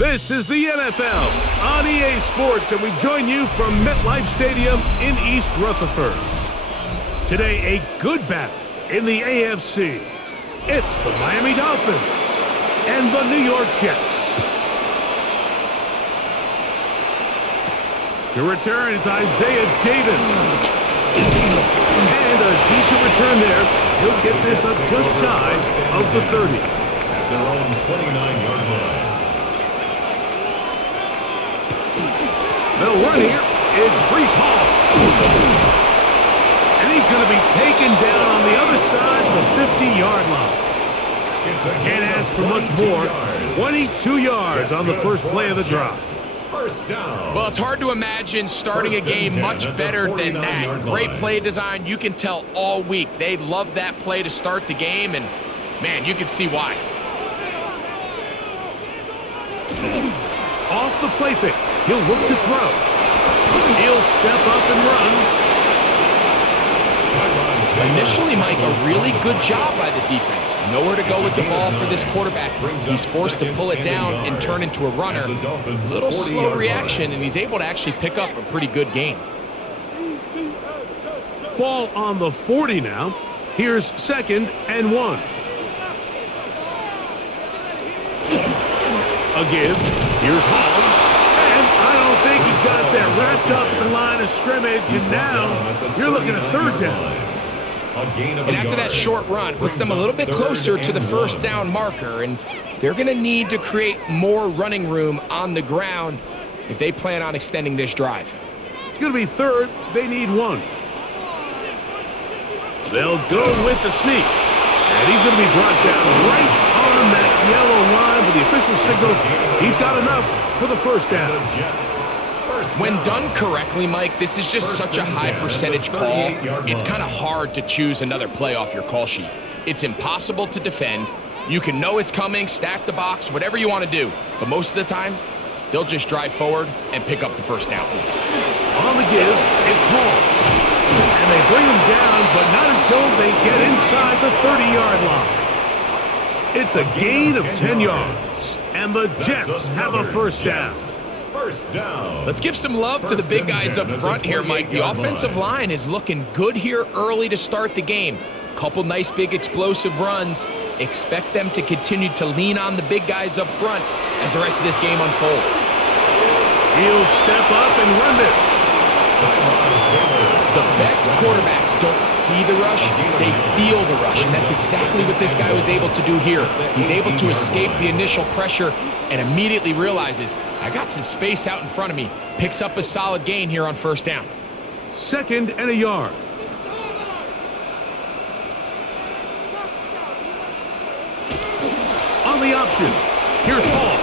This is the NFL on EA Sports, and we join you from MetLife Stadium in East Rutherford. Today, a good battle in the AFC. It's the Miami Dolphins and the New York Jets. To return, it's Isaiah Davis. And a decent return there. He'll get this up just shy of the 30. At their own 29-yard line. They'll run here. It's Breece Hall. And he's going to be taken down on the other side of the 50-yard line. Can't ask for much more. 22 yards on the first play of the drive. First down. Well, it's hard to imagine starting a game much better than that. Great play design. You can tell all week. They love that play to start the game, and, man, you can see why. Off the play fake. He'll look to throw. He'll step up and run. Initially, Mike, a really good job by the defense. Nowhere to go with the ball for this quarterback. He's forced to pull it down and turn into a runner. Little slow reaction, and he's able to actually pick up a pretty good gain. Ball on the 40 now. Here's 2nd and 1. A give. Here's Hall. And I don't think he's got that wrapped up at the line of scrimmage. And now you're looking at 3rd down. And after that short run, puts them a little bit closer to the first down marker. And they're going to need to create more running room on the ground if they plan on extending this drive. It's going to be 3rd. They need 1. They'll go with the sneak. And he's going to be brought down right on that yellow line with the official signal. He's got enough for the first down. When done correctly, Mike, this is just such a high percentage call. It's kind of hard to choose another play off your call sheet. It's impossible to defend. You can know it's coming, stack the box, whatever you want to do. But most of the time, they'll just drive forward and pick up the first down. On the give, it's Hall. And they bring him down, but not until they get inside the 30-yard line. It's a gain of 10 yards, and the Jets have a first down. First down. Let's give some love to the big guys up front here, Mike. The offensive line is looking good here early to start the game. Couple nice big explosive runs. Expect them to continue to lean on the big guys up front as the rest of this game unfolds. He'll step up and run this. The best quarterbacks don't see the rush, they feel the rush, and that's exactly what this guy was able to do here. He's able to escape the initial pressure and immediately realizes, I got some space out in front of me. Picks up a solid gain here on first down. 2nd and a yard. On the option, here's Hall.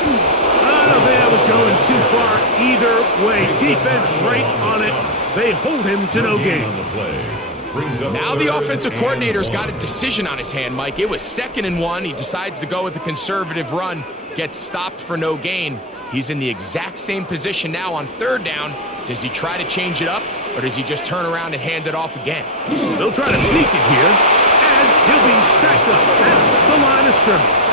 I don't think I was going too far either way. Defense right on it. They hold him to no gain. Now the offensive coordinator's got a decision on his hand, Mike. It was 2nd and 1. He decides to go with a conservative run. Gets stopped for no gain. He's in the exact same position now on 3rd down. Does he try to change it up, or does he just turn around and hand it off again? They'll try to sneak it here, and he'll be stacked up at the line of scrimmage.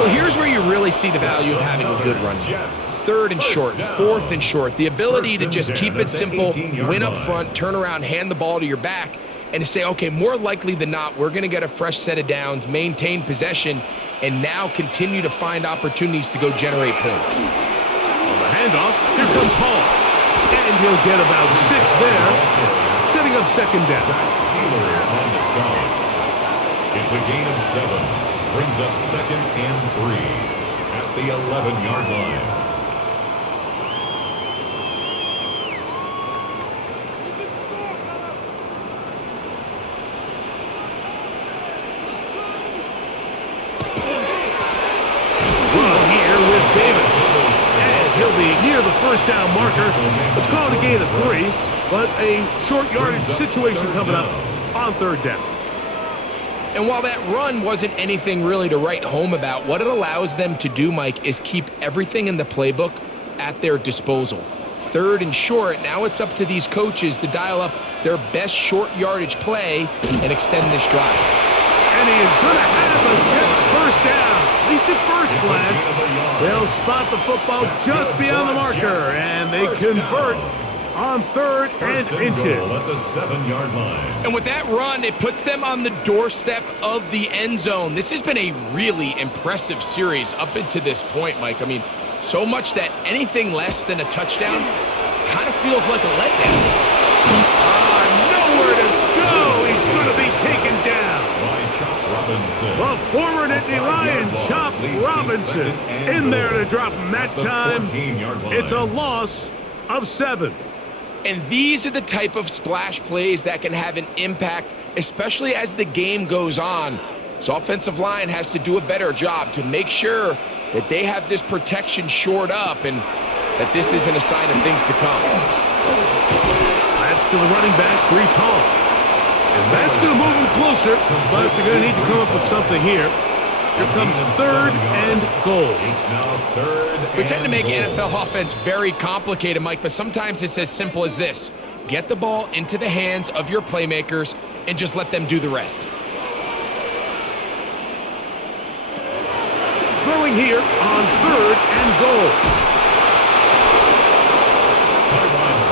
Well, here's where you really see the value of having a good run. 3rd and short, 4th and short. The ability to just keep it simple, win up front, turn around, hand the ball to your back, and to say, okay, more likely than not, we're going to get a fresh set of downs, maintain possession, and now continue to find opportunities to go generate points. On the handoff, here comes Hall. And he'll get about 6 there, setting up 2nd down. It's a gain of 7. Brings up 2nd and 3 at the 11-yard line. Run here with Davis. And he'll be near the first down marker. Let's call it a gain of 3, but a short yardage situation coming up on 3rd down. And while that run wasn't anything really to write home about, what it allows them to do, Mike, is keep everything in the playbook at their disposal. 3rd and short, now it's up to these coaches to dial up their best short yardage play and extend this drive. And he is going to have a Jets first down. least at first glance. They'll spot the football just beyond the marker, and they convert on 3rd and inches. At the 7-yard line. And with that run, it puts them on the doorstep of the end zone. This has been a really impressive series up until this point, Mike. I mean, so much that anything less than a touchdown kind of feels like a letdown. Nowhere to go. He's going to be taken down. The former Nittany Lion, Chop Robinson, in there to drop him that time. It's a loss of 7. And these are the type of splash plays that can have an impact, especially as the game goes on. So offensive line has to do a better job to make sure that they have this protection shored up and that this isn't a sign of things to come. That's to the running back, Breece Hall. And that's going to move them closer, but they're going to need to come up with something here. Here comes 3rd and goal. It's now 3rd. We tend to make NFL offense very complicated, Mike, but sometimes it's as simple as this. Get the ball into the hands of your playmakers and just let them do the rest. Throwing here on 3rd and goal.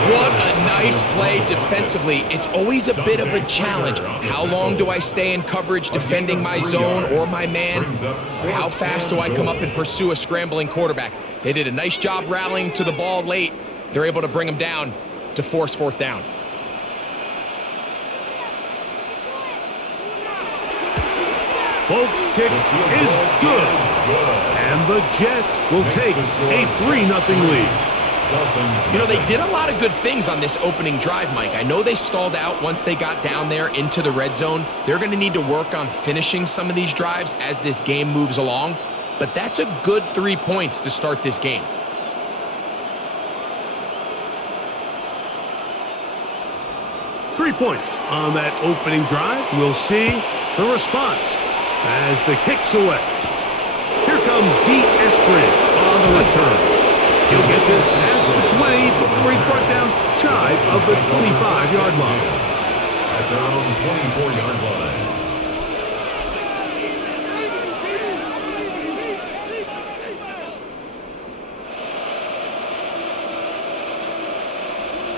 What a nice play defensively. It's always a bit of a challenge. How long do I stay in coverage defending my zone or my man? Or how fast do I come up and pursue a scrambling quarterback? They did a nice job rallying to the ball late. They're able to bring him down to force 4th down. Folks' kick is good. And the Jets will take a 3-0 lead. You know, they did a lot of good things on this opening drive, Mike. I know they stalled out once they got down there into the red zone. They're going to need to work on finishing some of these drives as this game moves along. But that's a good 3 points to start this game. Three points on that opening drive. We'll see the response as the kick's away. Here comes D. Eskridge on the return. He'll get this past the 20 before he's brought down shy of the 25-yard line. At their own 24-yard line.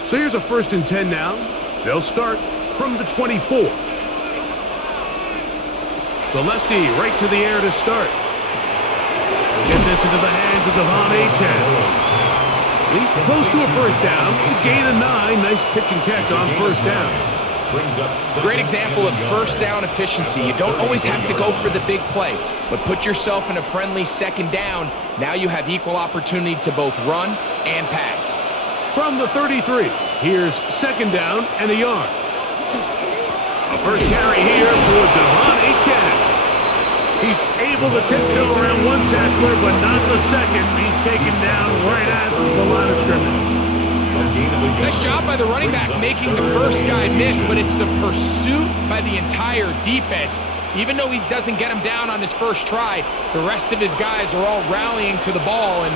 So here's a 1st and 10 now. They'll start from the 24. The lefty right to the air to start. Get this into the hands of Devon Achane. He's close to a 1st down. To gain a 9. Nice pitch and catch on 1st down. Great example of 1st down efficiency. You don't always have to go for the big play, but put yourself in a friendly 2nd down. Now you have equal opportunity to both run and pass. From the 33, here's 2nd down and a yard. A first carry here for Devon Achane. He's able to tiptoe around one tackler, but not the second. He's taken down right at the line of scrimmage. Nice job by the running back making the first guy miss, but it's the pursuit by the entire defense. Even though he doesn't get him down on his first try, the rest of his guys are all rallying to the ball, and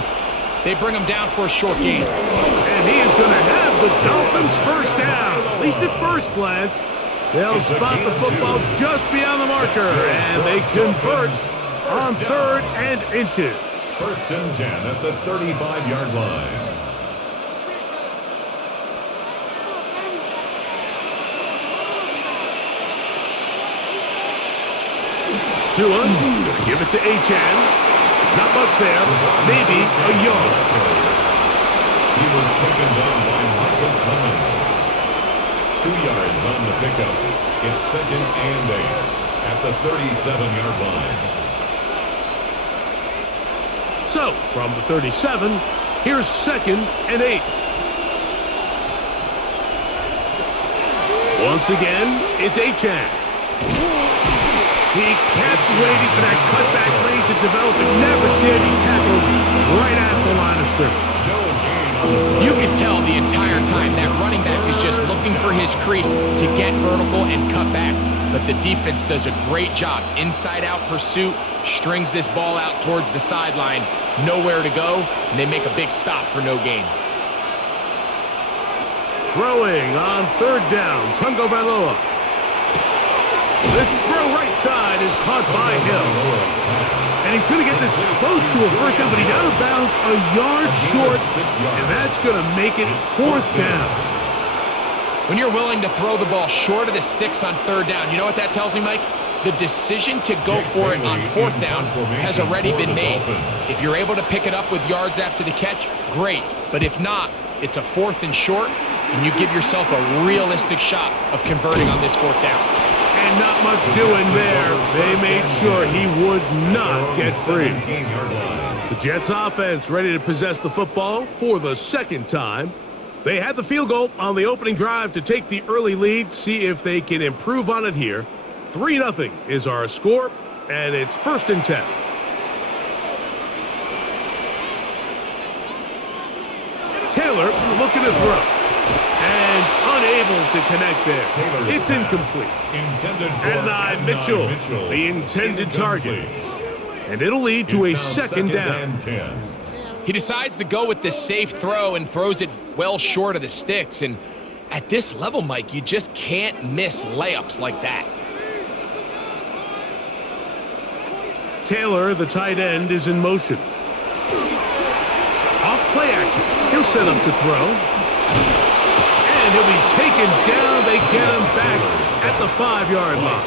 they bring him down for a short gain. And he is going to have the Dolphins' 1st down, at least at first glance. They'll spot the football just beyond the marker, and they convert on 3rd and inches. 1st and 10 at the 35-yard line. Tua, gonna give it to Achane. Not much there, maybe a yard. He was taken down by Michael Clemens. 2 yards on the pickup. It's 2nd and 8 at the 37-yard line. So, from the 37, here's 2nd and 8. Once again, it's Achane. He kept waiting for that cutback lane to develop. It never did. He's tackled right at the line of scrimmage. You can tell the entire time that running back is just looking for his crease to get vertical and cut back. But the defense does a great job. Inside-out pursuit, strings this ball out towards the sideline. Nowhere to go, and they make a big stop for no gain. Throwing on 3rd down, Tungo Vailoa. This throw right side is caught by Hill. And And he's going to get this close to a first down, but he's out of bounds a yard short, and that's going to make it fourth down. When you're willing to throw the ball short of the sticks on third down, you know what that tells me, Mike? The decision to go for it on fourth down has already been made. If you're able to pick it up with yards after the catch, great. But if not, it's a fourth and short, and you give yourself a realistic shot of converting on this fourth down. And not much doing there. They made sure he would not get free. The Jets offense ready to possess the football for the second time. They had the field goal on the opening drive to take the early lead. See if they can improve on it here. 3-0 is our score, and it's 1st and 10. Taylor looking to throw. And unable to connect there. It's incomplete. Adonai Mitchell, the intended target. And it'll lead to a second down. He decides to go with the safe throw and throws it well short of the sticks. And at this level, Mike, you just can't miss layups like that. Taylor, the tight end, is in motion. Off play action. He'll set up to throw. And he'll be taken down. They get him back at the 5-yard line.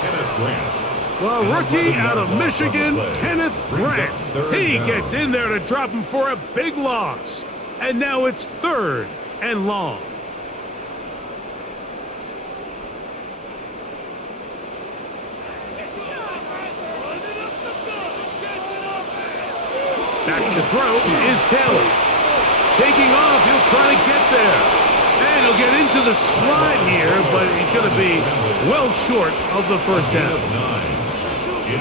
The rookie out of Michigan, Kenneth Grant. He gets in there to drop him for a big loss. And now it's 3rd and long. Back to throw is Taylor. Taking off, he'll try to get there. And he'll get into the slide here, but he's going to be well short of the first down.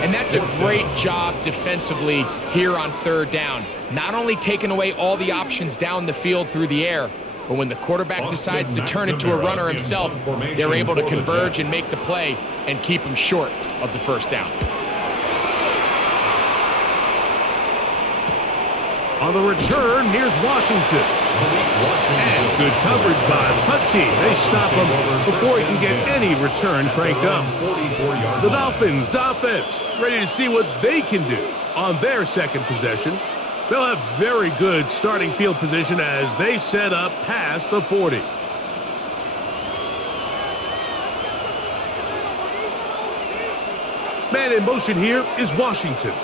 And that's a great job defensively here on third down. Not only taking away all the options down the field through the air, but when the quarterback decides to turn into a runner himself, they're able to converge and make the play and keep him short of the first down. On the return, here's Washington. And good coverage by the punt team. They stop him before he can get any return cranked up. The Dolphins offense ready to see what they can do on their second possession. They'll have very good starting field position as they set up past the 40. Man in motion here is Washington.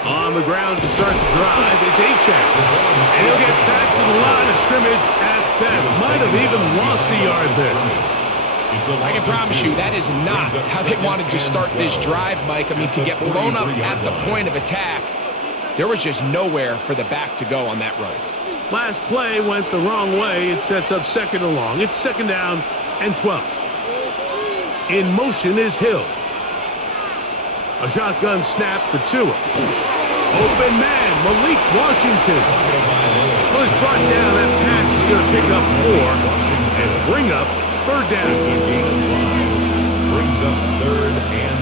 On the ground to start the drive, it's Achane. And he'll get back to the line of scrimmage at best. Might have even lost a yard there. I can promise you that is not how they wanted to start this drive, Mike. I mean, to get blown up at the point of attack, there was just nowhere for the back to go on that run. Last play went the wrong way. It sets up 2nd and long. It's 2nd down and 12. In motion is Hill. A shotgun snap for Tua. Open man, Malik Washington. Well, he's brought down. That pass is going to pick up 4 and bring up 3rd down. It's a gain of 5. Brings up 3rd and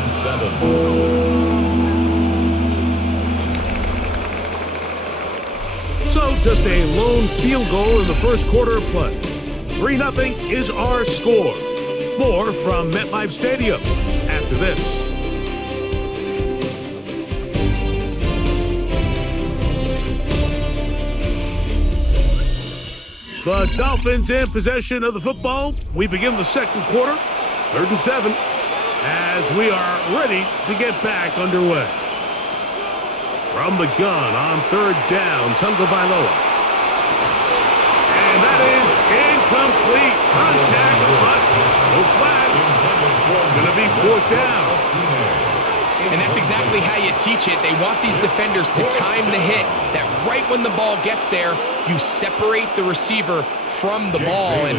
7. So just a lone field goal in the first quarter of play. 3-0 is our score. More from MetLife Stadium after this. The Dolphins in possession of the football. We begin the second quarter, 3rd and 7, as we are ready to get back underway. From the gun on 3rd down, Tagovailoa. And that is incomplete. Contact, but no flags. Going to be 4th down. And that's exactly how you teach it. They want these defenders to time the hit, that right when the ball gets there, you separate the receiver from the ball. And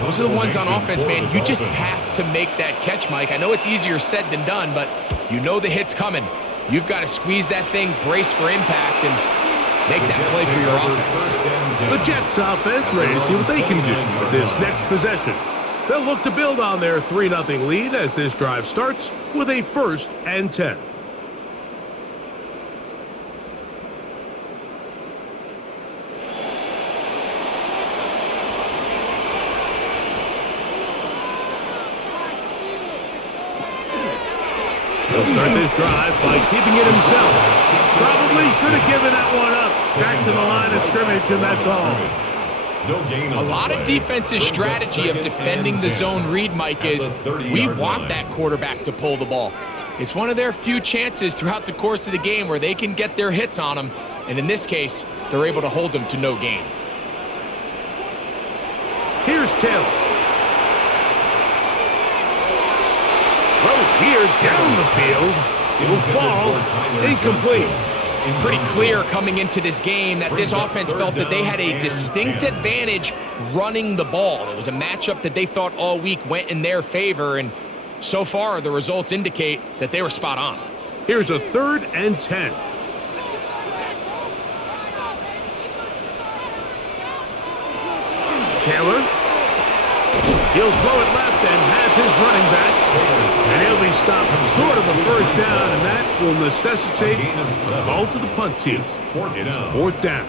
those are the ones on offense, man. You just have to make that catch, Mike. I know it's easier said than done, but you know the hit's coming. You've got to squeeze that thing, brace for impact, and make that play for your offense. The Jets offense ready to see what they can do with this next possession. They'll look to build on their 3-0 lead as this drive starts with a 1st and 10. He'll start this drive by keeping it himself. Probably should have given that one up. Back to the line of scrimmage, and that's all. A lot of defense's strategy of defending the zone read, Mike, is we want that quarterback to pull the ball. It's one of their few chances throughout the course of the game where they can get their hits on them, and in this case, they're able to hold them to no gain. Here's Taylor. Throw here down the field. It will fall incomplete. Pretty clear coming into this game that this offense felt that they had a distinct advantage running the ball. It was a matchup that they thought all week went in their favor, and so far the results indicate that they were spot on. Here's a 3rd and 10. Taylor. He'll throw it left and has his running back. And he'll be stopped short of a first down, and that will necessitate a call to the punt team. It's 4th down. I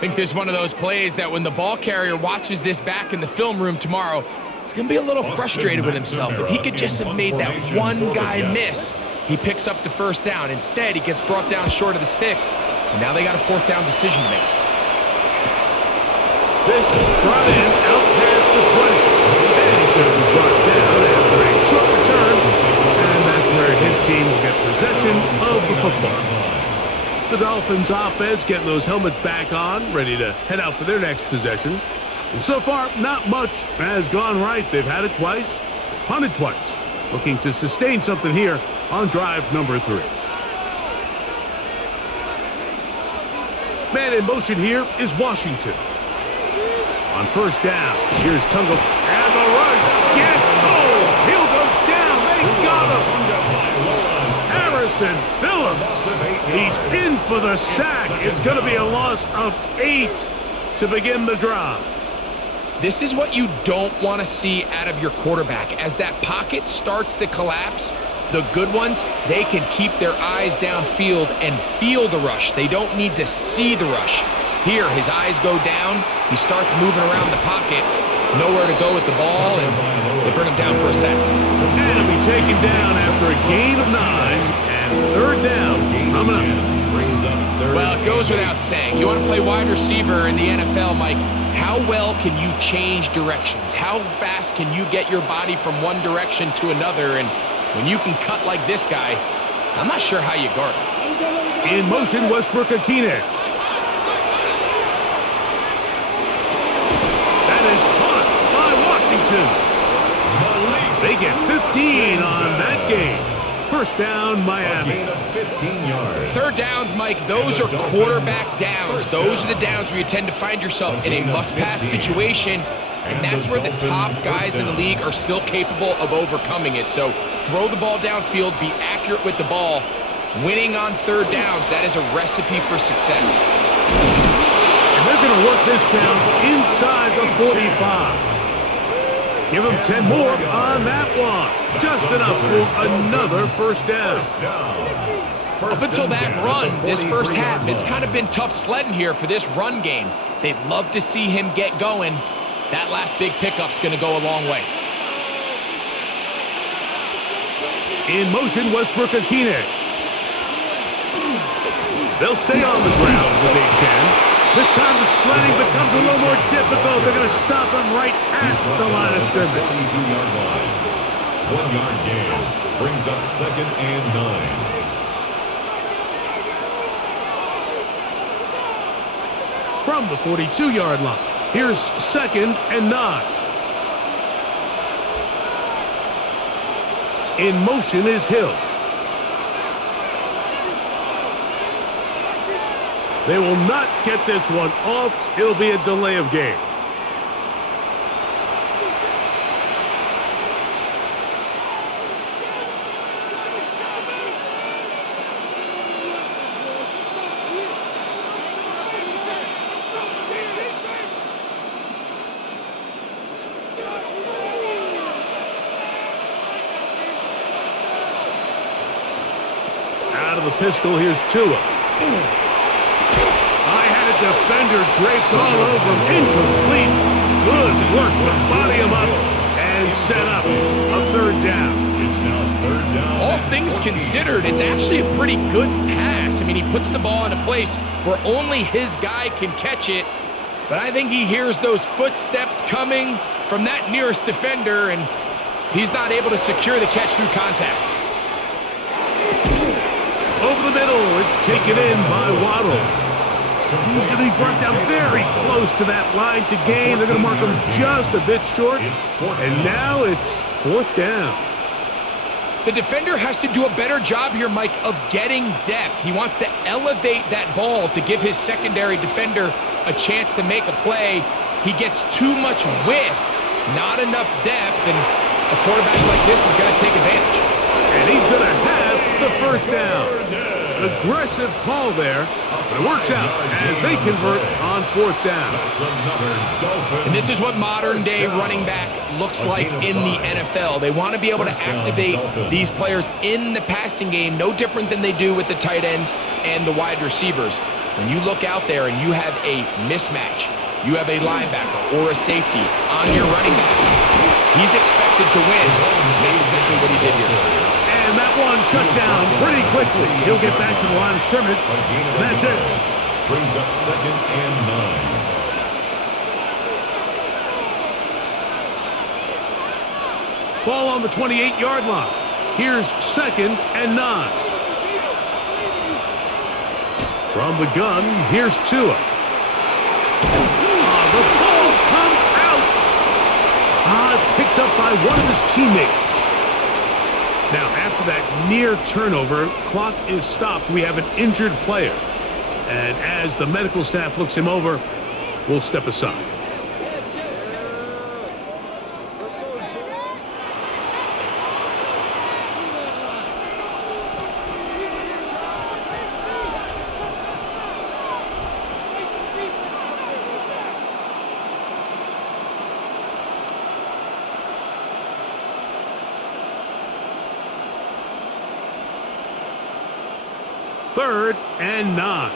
think this is one of those plays that when the ball carrier watches this back in the film room tomorrow, he's going to be a little frustrated with himself. If he could just have made that one guy miss, he picks up the first down. Instead, he gets brought down short of the sticks, and now they got a 4th down decision to make. This brought in out past the 20. And he's going to be brought down after a short return. And that's where his team will get possession of the football. The Dolphins offense getting those helmets back on, ready to head out for their next possession. And so far, not much has gone right. They've had it twice, punted twice. Looking to sustain something here on drive number 3. Man in motion here is Washington. On first down, here's Tungle, and the rush gets, he'll go down, they got him. Harrison Phillips, he's in for the sack. It's going to be a loss of 8 to begin the drive. This is what you don't want to see out of your quarterback. As that pocket starts to collapse, the good ones, they can keep their eyes downfield and feel the rush. They don't need to see the rush. Here, his eyes go down. He starts moving around the pocket. Nowhere to go with the ball, and they bring him down for a sack. And he'll be taken down after a gain of 9, and 3rd down coming up. Well, it goes without saying. You want to play wide receiver in the NFL, Mike, how well can you change directions? How fast can you get your body from one direction to another? And when you can cut like this guy, I'm not sure how you guard him. In motion, Westbrook-Akine. They get 15 on that game. First down, Miami. 15 yards. 3rd downs, Mike, those are quarterback downs. Those are the downs where you tend to find yourself in a must-pass situation, and that's where the top guys in the league are still capable of overcoming it. So throw the ball downfield, be accurate with the ball. Winning on 3rd downs, that is a recipe for success. And they're going to work this down inside the 45. Give him 10 more on that one. Just enough for another first down. Up until that run, this first half, it's kind of been tough sledding here for this run game. They'd love to see him get going. That last big pickup's going to go a long way. In motion, Westbrook-Akine. They'll stay on the ground with a 10. This time the sledding becomes a little more difficult. They're going to stop him right at the line of scrimmage. 52-yard line. 1-yard gain brings up 2nd and 9. From the 42-yard line, here's 2nd and 9. In motion is Hill. They will not get this one off. It'll be a delay of game. Out of the pistol, here's Tua. Defender draped all over him. Incomplete. Good work to body him up. And and set up a third down. It's now third down. All things considered, it's actually a pretty good pass. I mean, he puts the ball in a place where only his guy can catch it, but I think he hears those footsteps coming from that nearest defender, and he's not able to secure the catch through contact. Over the middle, it's taken in by Waddle. He's going to be brought down very close to that line to gain. They're going to mark him just a bit short. And now it's fourth down. The defender has to do a better job here, Mike, of getting depth. He wants to elevate that ball to give his secondary defender a chance to make a play. He gets too much width, not enough depth, and a quarterback like this is going to take advantage. And he's going to have the first down. Aggressive call there, but it works out as they convert on fourth down. And this is what modern-day running back looks like in the NFL. They want to be able to activate these players in the passing game, no different than they do with the tight ends and the wide receivers. When you look out there and you have a mismatch, you have a linebacker or a safety on your running back, he's expected to win. That's exactly what he did here. And that one shut down pretty quickly. He'll get back to the line of scrimmage. That's it. Brings up second and 9. Ball on the 28-yard line. Here's second and 9. From the gun, here's Tua. The ball comes out. It's picked up by one of his teammates. Now, after that near turnover, clock is stopped. We have an injured player. And as the medical staff looks him over, we'll step aside. Third and 9.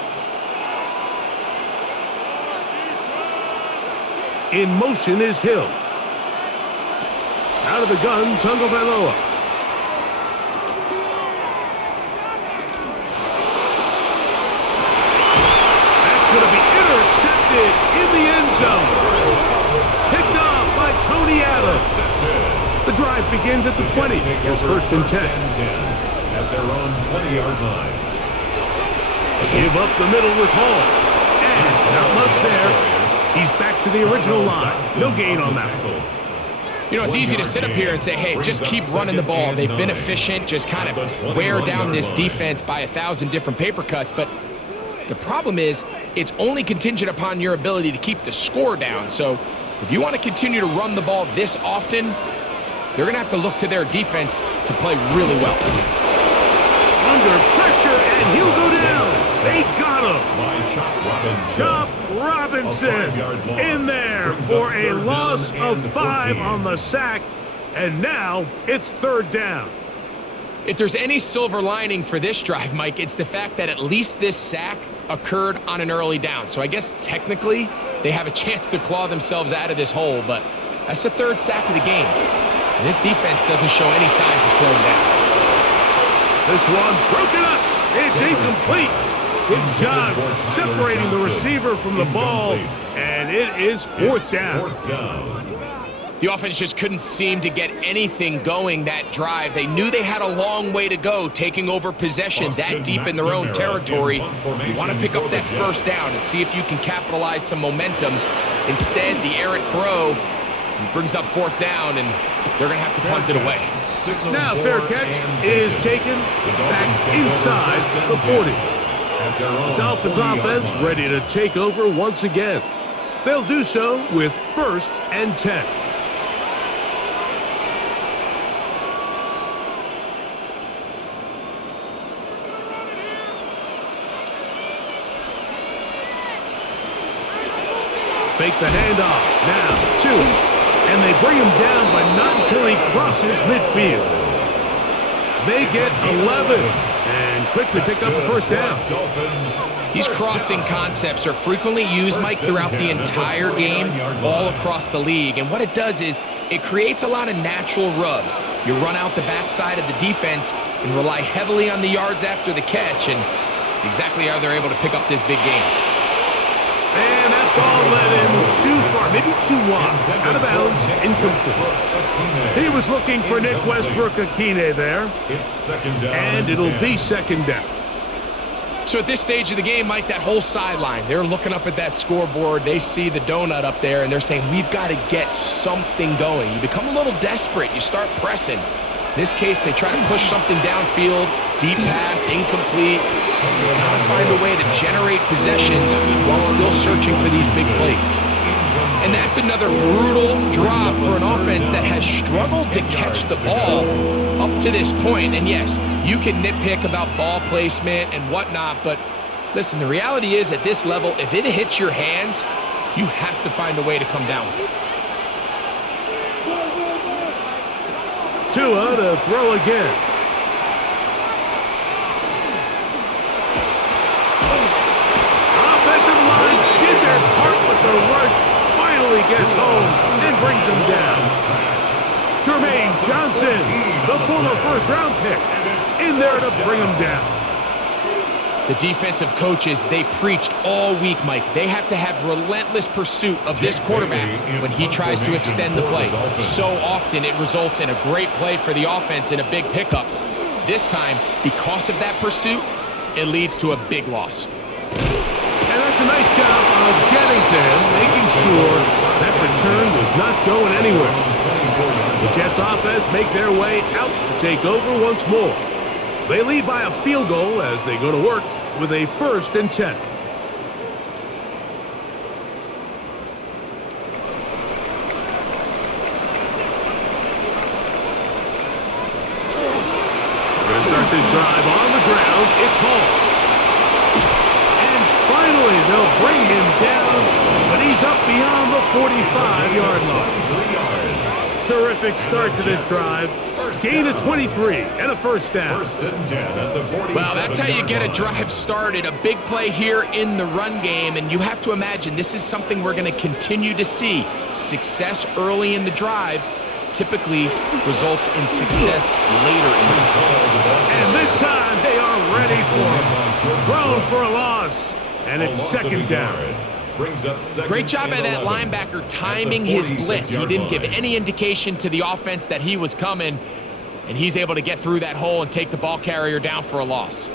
In motion is Hill. Out of the gun, Tagovailoa. That's going to be intercepted in the end zone. Picked off by Tony Adams. The drive begins at the 20. Here's first and 10. At their own 20-yard line. Give up the middle with Hall. And not much there. He's back to the original line. No gain on that. You know, it's easy to sit up here and say, hey, just keep running the ball. They've been efficient, just kind of wear down this defense by 1,000 different paper cuts. But the problem is it's only contingent upon your ability to keep the score down. So if you want to continue to run the ball this often, they're going to have to look to their defense to play really well. Under pressure, and he'll go down. They got him. Chop Robinson in there for a loss of 5 on the sack, and now it's third down. If there's any silver lining for this drive, Mike, it's the fact that at least this sack occurred on an early down. So I guess technically they have a chance to claw themselves out of this hole, but that's the third sack of the game. And this defense doesn't show any signs of slowing down. This one broken up. It's incomplete. Good job separating the receiver from the ball, and it is fourth down. The offense just couldn't seem to get anything going that drive. They knew they had a long way to go, taking over possession that deep in their own territory. You want to pick up that first down and see if you can capitalize some momentum. Instead, the errant throw brings up fourth down, and they're going to have to punt it away. Now fair catch is taken back inside the 40. The Dolphins offense ready to take over once again. They'll do so with first and 10. Fake the handoff. Now 2. And they bring him down, but not until he crosses midfield. They get 11 and quickly pick up a first down. These crossing concepts are frequently used, Mike, throughout the entire game, all across the league. And what it does is it creates a lot of natural rubs. You run out the backside of the defense and rely heavily on the yards after the catch, and it's exactly how they're able to pick up this big game. And that ball led him too far, maybe too wide. Out of bounds, incomplete. He was looking for Nick Westbrook-Akine there. It's second down. And it'll be second down. So at this stage of the game, Mike, that whole sideline, they're looking up at that scoreboard. They see the donut up there, and they're saying, we've got to get something going. You become a little desperate. You start pressing. In this case, they try to push something downfield, deep pass, incomplete. They got to find a way to generate possessions while still searching for these big plays. And that's another brutal drop for an offense that has struggled to catch the ball up to this point. And yes, you can nitpick about ball placement and whatnot, but listen, the reality is at this level, if it hits your hands, you have to find a way to come down with it. Tua to throw again. Offensive line did their part with the rush. Finally gets home and brings him down. Jermaine Johnson, the former first-round pick, in there to bring him down. The defensive coaches, they preached all week, Mike. They have to have relentless pursuit of this quarterback when he tries to extend the play. So often it results in a great play for the offense and a big pickup. This time, because of that pursuit, it leads to a big loss. And that's a nice job of getting to him, making sure that return was not going anywhere. The Jets offense make their way out to take over once more. They lead by a field goal as they go to work with a 1st and 10. We're going to start this drive on the ground. It's Hall. Finally, they'll bring him down, but he's up beyond the 45-yard line. Terrific start to this drive. Gain of 23 and a 1st down. Well, that's how you get a drive started. A big play here in the run game, and you have to imagine this is something we're going to continue to see. Success early in the drive typically results in success later in the drive. And this time they are ready for him. Thrown for a loss. And it's second down. Great job by that linebacker timing his blitz. He didn't give any indication to the offense that he was coming, and he's able to get through that hole and take the ball carrier down for a loss.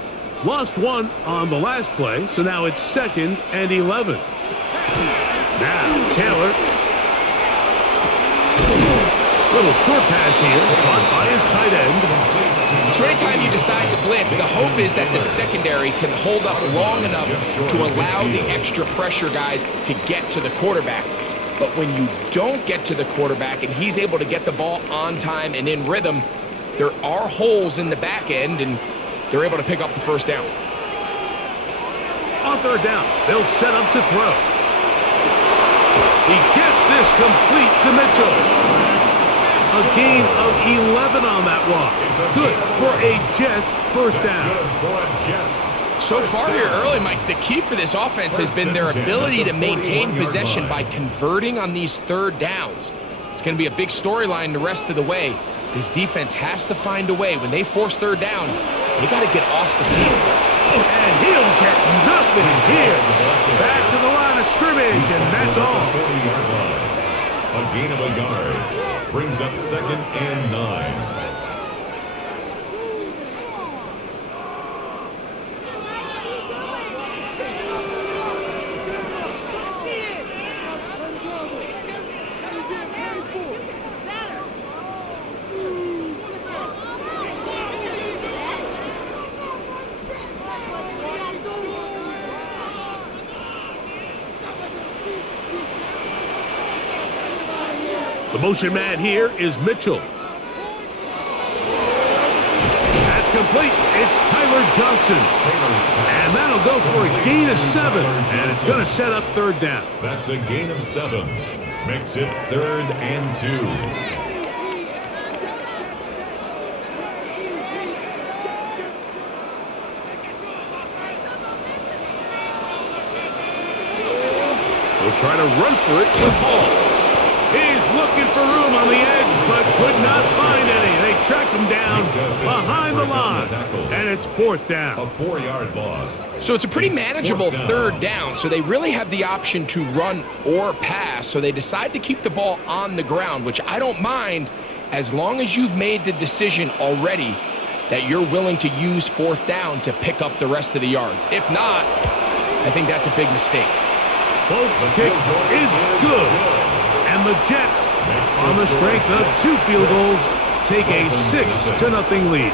Lost one on the last play, so now it's 2nd and 11. Now Taylor. Little short pass here, caught by his tight end. So anytime you decide to blitz, the hope is that the secondary can hold up long enough to allow the extra pressure guys to get to the quarterback. But when you don't get to the quarterback and he's able to get the ball on time and in rhythm, there are holes in the back end, and they're able to pick up the 1st down. On 3rd down, they'll set up to throw. He gets this complete to Mitchell. A gain of 11 on that walk. Good for a Jets 1st down. So far here early, Mike, the key for this offense has been their ability to maintain possession by converting on these 3rd downs. It's going to be a big storyline the rest of the way. This defense has to find a way. When they force 3rd down, they got to get off the field. And he'll get nothing here. Back to the line of scrimmage, and that's all. A gain of a yard. Brings up 2nd and 9. The motion man here is Mitchell. That's complete. It's Tyler Johnson. And that'll go for a gain of 7. And it's going to set up 3rd down. That's a gain of 7. Makes it 3rd and 2. They'll try to run for it with Hall. He's looking for room on the edge, but could not find any. They tracked him down behind the line, and it's 4th down. A 4-yard loss. So it's a pretty manageable 3rd down, so they really have the option to run or pass, so they decide to keep the ball on the ground, which I don't mind as long as you've made the decision already that you're willing to use 4th down to pick up the rest of the yards. If not, I think that's a big mistake. Folks' kick is good. And the Jets, on the strength of 2 field goals, take a 6-0 lead.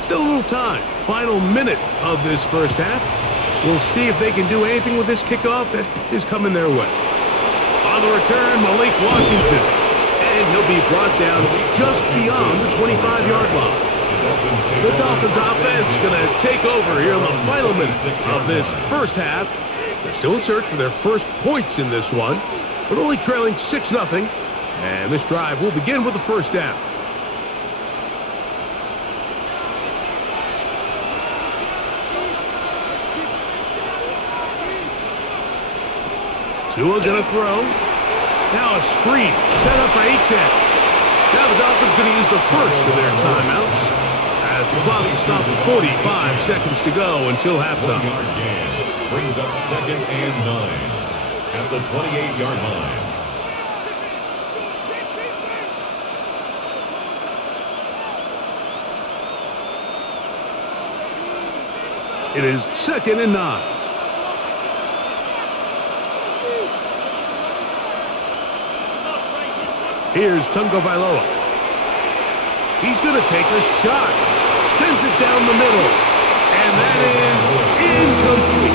Still a little time. Final minute of this first half. We'll see if they can do anything with this kickoff that is coming their way. On the return, Malik Washington. And he'll be brought down just beyond the 25-yard line. The Dolphins offense going to take over here in the final minute of this first half. They're still in search for their first points in this one, but only trailing 6-0. And this drive will begin with the first down. Tua going to throw. Now a screen set up for Achane. Now the Dolphins going to use the first of their timeouts as the clock will stop at 45 seconds to go until halftime. 1-yard gain brings up 2nd and 9 at the 28-yard line. It is 2nd and 9. Here's Tungo Vailoa. He's going to take a shot. Sends it down the middle. And that is incomplete.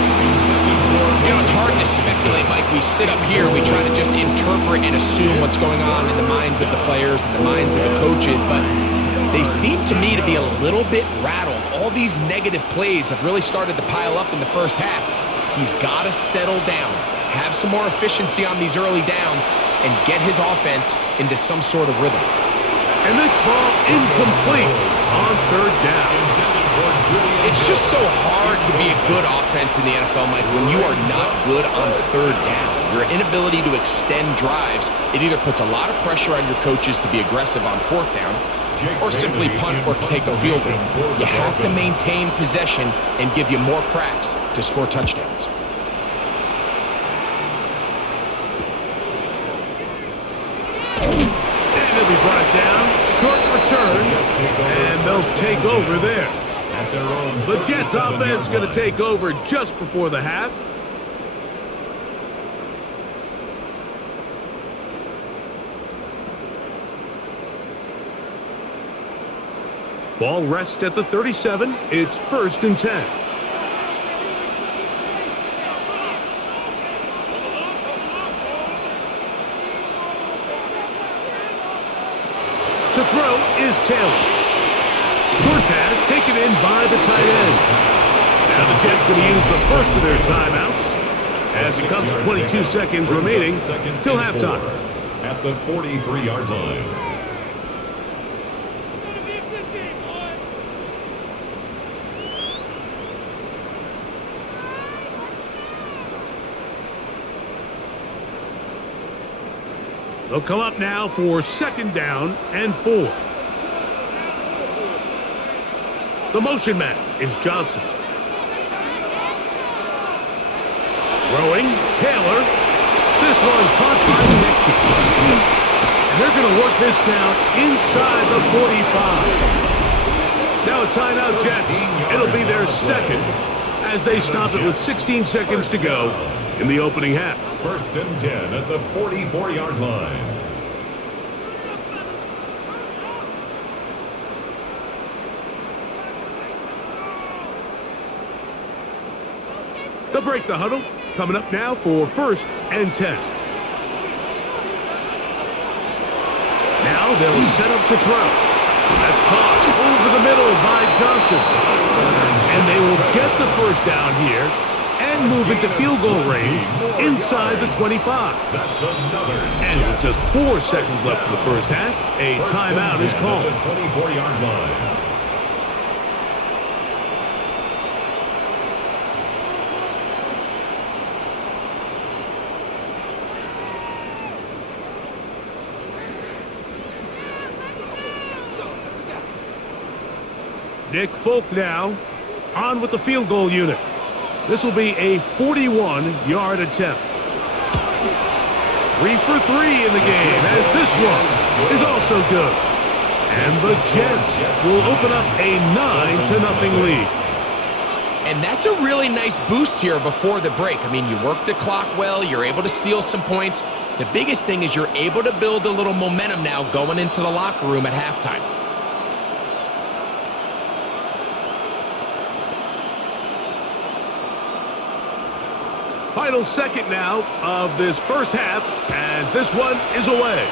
You know, it's hard to speculate, Mike. We sit up here, we try to just interpret and assume what's going on in the minds of the players and the minds of the coaches, but they seem to me to be a little bit rattled. All these negative plays have really started to pile up in the first half. He's got to settle down, have some more efficiency on these early downs, and get his offense into some sort of rhythm. And this ball incomplete on 3rd down. It's just so hard to be a good offense in the NFL, Mike, when you are not good on 3rd down. Your inability to extend drives, it either puts a lot of pressure on your coaches to be aggressive on 4th down, or simply punt or take a field goal. You have to maintain possession and give you more cracks to score touchdowns. And he'll be brought down. Short return. And they'll take over there. The Jets offense going to take over just before the half. Ball rests at the 37. It's 1st and 10. To throw is Taylor. Short pass taken in by the tight end. Now the Jets going to use the first of their timeouts as it comes 22 seconds remaining till halftime. At the 43-yard line. They'll come up now for 2nd down and 4. The motion man is Johnson. Throwing, Taylor. This one caught by the neck kick. And they're going to work this down inside the 45. Now a timeout, Jets. It'll be their 2nd as they stop it with 16 seconds to go in the opening half. 1st and 10 at the 44-yard line. They'll break the huddle. Coming up now for 1st and 10. Now they'll set up to throw. That's caught over the middle by Johnson. And they will get the first down here and move into field goal range inside the 25. That's another. And with just 4 seconds left in the first half, a timeout is called. At the 24-yard line. Nick Folk now on with the field goal unit. This will be a 41-yard attempt. 3 for 3 in the game, as this one is also good. And the Jets will open up a 9-0 lead. And that's a really nice boost here before the break. I mean, you work the clock well, you're able to steal some points. The biggest thing is you're able to build a little momentum now going into the locker room at halftime. Final second now of this first half as this one is away.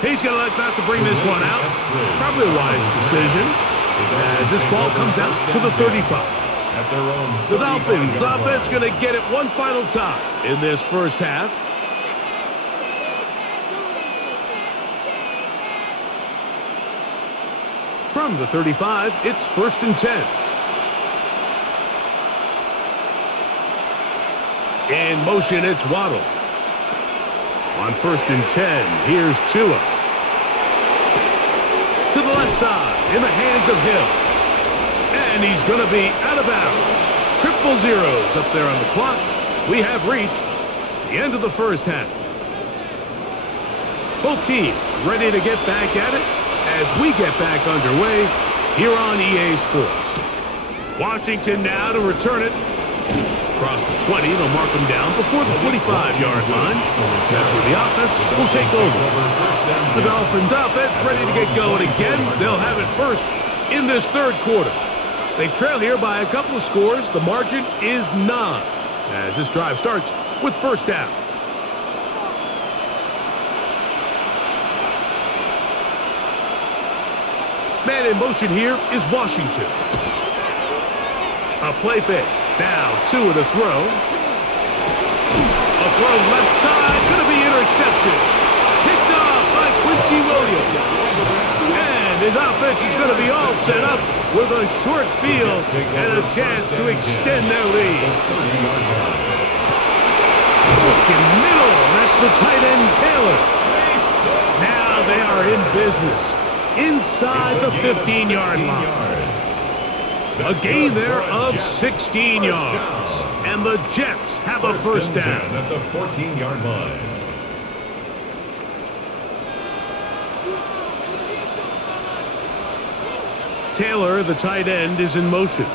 He's going to let that to bring this one out. Probably a wise decision as this ball comes out to the 35. The Dolphins offense going to get it one final time in this first half. From the 35, it's 1st and 10. In motion, it's Waddle. On 1st and 10, here's Tua. To the left side, in the hands of Hill. And he's going to be out of bounds. 0-0 up there on the clock. We have reached the end of the first half. Both teams ready to get back at it as we get back underway here on EA Sports. Washington now to return it. Across the 20, they'll mark them down before the 25-yard line. That's where the offense will take over. The Dolphins offense ready to get going again. They'll have it first in this third quarter. They trail here by a couple of scores. The margin is 9 as this drive starts with first down. Man in motion here is Washington. A play fake. Now, Tua to throw. A throw left side, going to be intercepted. Picked off by Quincy Williams. And his offense is going to be all set up with a short field and a chance to extend their lead. Looking middle, that's the tight end Taylor. Now they are in business inside the 15-yard line. A gain there of 16 yards. And the Jets have a first down. At the 14-yard line. Taylor, the tight end, is in motion.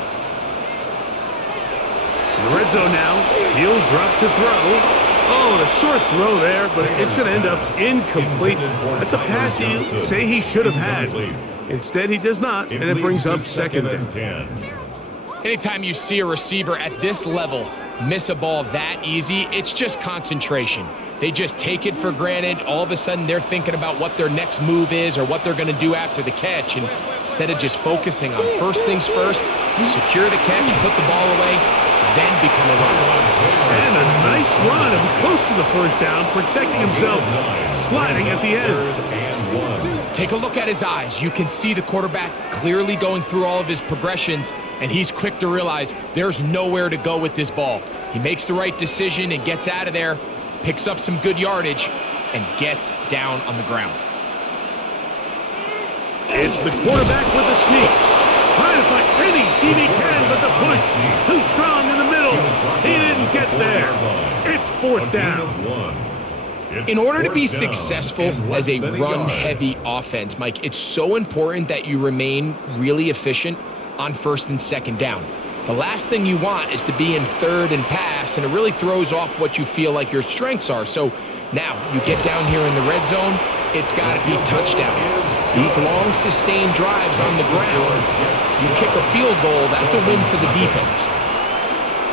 In the red zone now. He'll drop to throw. Oh, a short throw there, but it's going to end up incomplete. That's a pass you say he should have had. Instead, he does not, and it brings up second down. Anytime you see a receiver at this level miss a ball that easy, it's just concentration. They just take it for granted. All of a sudden, they're thinking about what their next move is or what they're going to do after the catch. And instead of just focusing on first things first, secure the catch, put the ball away, then become a runner. And a nice run, and close to the first down, protecting himself, sliding at the end. Take a look at his eyes. You can see the quarterback clearly going through all of his progressions, and he's quick to realize there's nowhere to go with this ball. He makes the right decision and gets out of there, picks up some good yardage, and gets down on the ground. It's the quarterback with a sneak. Trying to find any seam he can, but the push too strong in the middle. He didn't get there. It's fourth down. In order to be successful as a run-heavy offense, Mike, it's so important that you remain really efficient on first and second down. The last thing you want is to be in third and pass, and it really throws off what you feel like your strengths are. So now you get down here in the red zone, it's got to be touchdowns. These long, sustained drives on the ground, you kick a field goal, that's a win for the defense.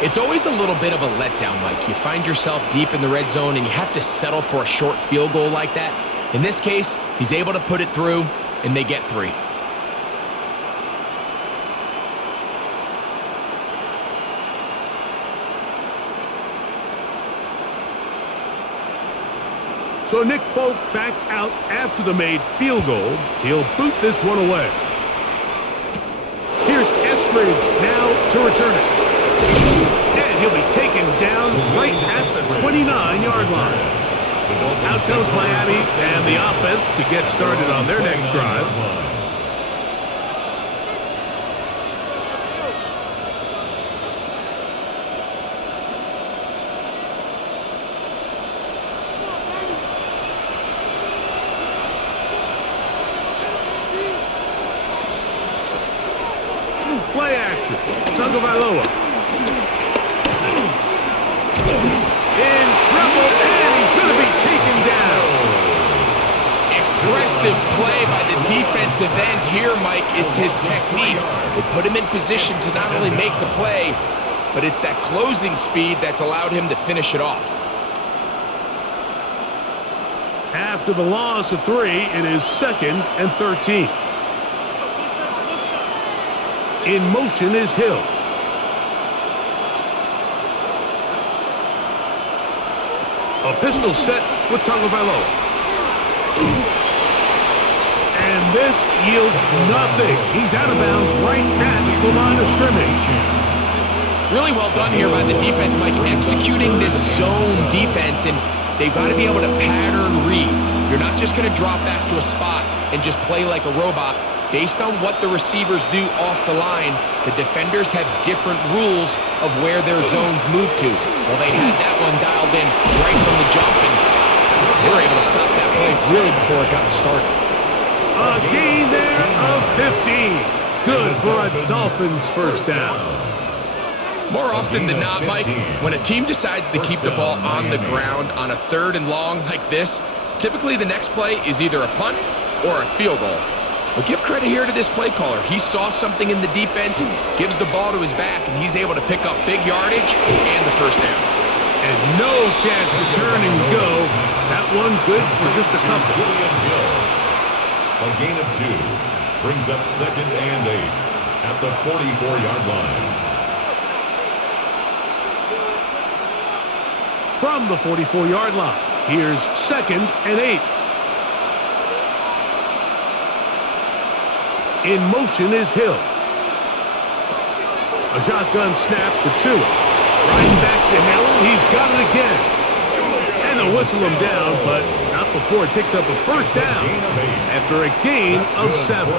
It's always a little bit of a letdown, Mike. You find yourself deep in the red zone, and you have to settle for a short field goal like that. In this case, he's able to put it through, and they get 3. So Nick Folk back out after the made field goal. He'll boot this one away. Here's Eskridge now to return it. And he'll be taken down right at the 29-yard line. Out comes Miami and the offense to get started on their next drive. Play action. Tagovailoa. In trouble, and he's going to be taken down. Impressive play by the defensive end here, Mike. It's his technique. It put him in position to not only make the play, but it's that closing speed that's allowed him to finish it off. After the loss of 3, it is 2nd and 13. In motion is Hill. A pistol set with Tagovailoa. And this yields nothing. He's out of bounds right at the line of scrimmage. Really well done here by the defense, Mike, executing this zone defense, and they've got to be able to pattern read. You're not just going to drop back to a spot and just play like a robot. Based on what the receivers do off the line, the defenders have different rules of where their zones move to. Well, they had that one dialed in right from the jump, and they were able to stop that play really before it got started. A gain there of 15. Good for a Dolphins first down. More often than not, Mike, when a team decides to keep the ball on the ground on a 3rd and long like this, typically the next play is either a punt or a field goal. But give credit here to this play caller. He saw something in the defense, gives the ball to his back, and he's able to pick up big yardage and the first down. And no chance to turn and go. That one good for just a couple. A gain of 2 brings up 2nd and 8 at the 44-yard line. From the 44-yard line, here's 2nd and 8. In motion is Hill. A shotgun snap for Tua. Riding back to Hill. He's got it again. And they'll whistle him down, but not before it picks up a first down after a gain of 7.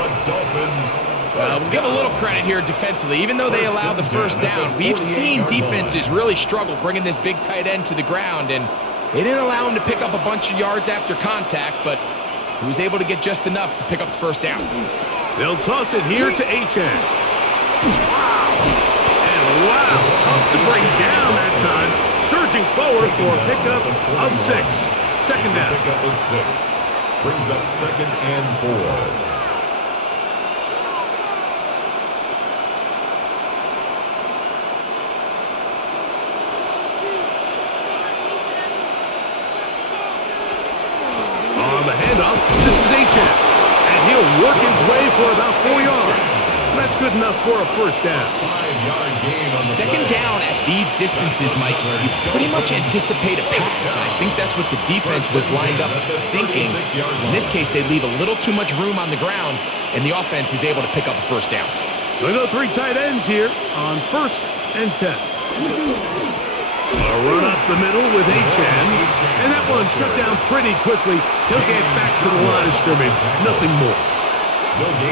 We'll give a little credit here defensively. Even though they allowed the first down, we've seen defenses really struggle bringing this big tight end to the ground, and they didn't allow him to pick up a bunch of yards after contact, but he was able to get just enough to pick up the first down. They'll toss it here to Achane. Wow. And wow, tough to bring down that time. Surging forward for a pickup of 6. Second down. Pickup of 6. Brings up 2nd and 4. On the handoff, this is Achane. And he'll work his way for about 4 yards. That's good enough for a first down. 5-yard gain on the Second down at these distances, Mike, you pretty much anticipate a pass, and I think that's what the defense was lined up thinking. In this case, they leave a little too much room on the ground, and the offense is able to pick up a first down. We go 3 tight ends here on 1st and 10. A run up the middle with Achane, and that one shut down pretty quickly. He'll get back to the line of scrimmage, nothing more.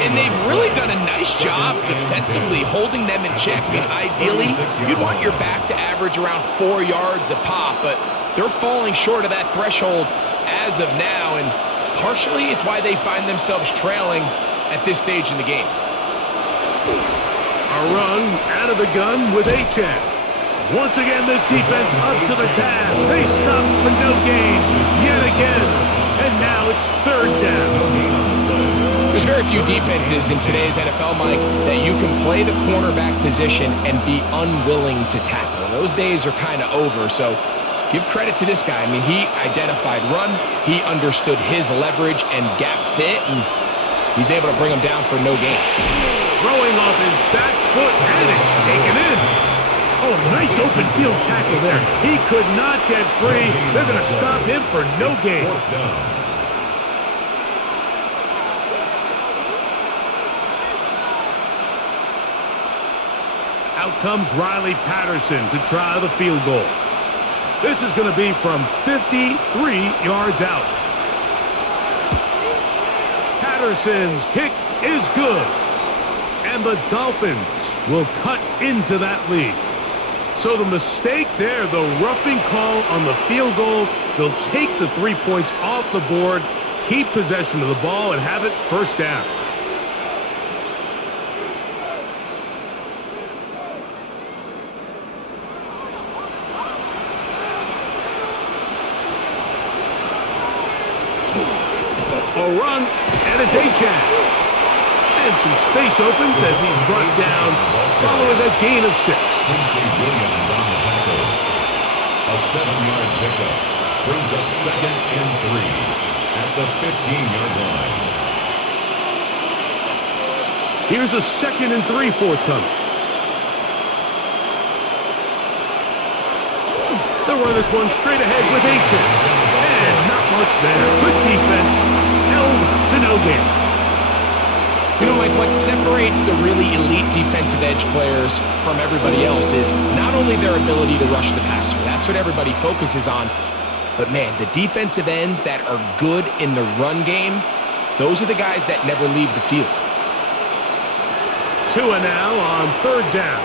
And they've really done a nice job defensively holding them in check. I mean, ideally, you'd want your back to average around 4 yards a pop, but they're falling short of that threshold as of now, and partially it's why they find themselves trailing at this stage in the game. A run out of the gun with Achane. Once again, this defense up to the task. They stop for no gain yet again, and now it's 3rd down. There's very few defenses in today's NFL, Mike, that you can play the cornerback position and be unwilling to tackle. Those days are kind of over, so give credit to this guy. I mean, he identified run, he understood his leverage and gap fit, and he's able to bring him down for no gain. Throwing off his back foot, and it's taken in. A Oh, nice open field tackle there. He could not get free. They're going to stop him for no gain. Out comes Riley Patterson to try the field goal. This is going to be from 53 yards out. Patterson's kick is good. And the Dolphins will cut into that lead. So the mistake there, the roughing call on the field goal, they'll take the 3 points off the board, keep possession of the ball, and have it first down. A run, and it's A-Chan. And some space opens as he's brought down following a gain of 6. Quincy Williams on the tackle. A 7-yard pickup brings up 2nd and 3 at the 15-yard line. Here's a 2nd and 3 forthcoming. They'll run this one straight ahead with A-Chan. And not much there. Good defense. Held to no gain. You know, Mike, what separates the really elite defensive edge players from everybody else is not only their ability to rush the passer. That's what everybody focuses on. But, man, the defensive ends that are good in the run game, those are the guys that never leave the field. Tua now on 3rd down.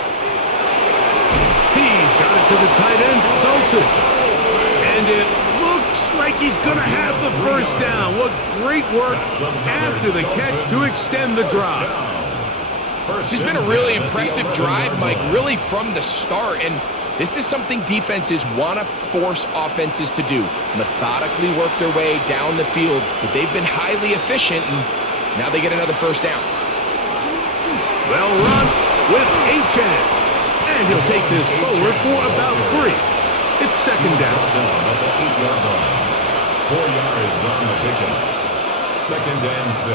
He's got it to the tight end, Dulcich. And it looks like he's going to have the first down. What great work after the catch to extend the drive. This has been a really impressive drive, Mike, really from the start. And this is something defenses want to force offenses to do. Methodically work their way down the field. But they've been highly efficient, and now they get another first down. Well run with A-Chan. And he'll take this forward for about 3. It's 2nd down. At the 8-yard line. 4 yards on the pickup. 2nd and 6.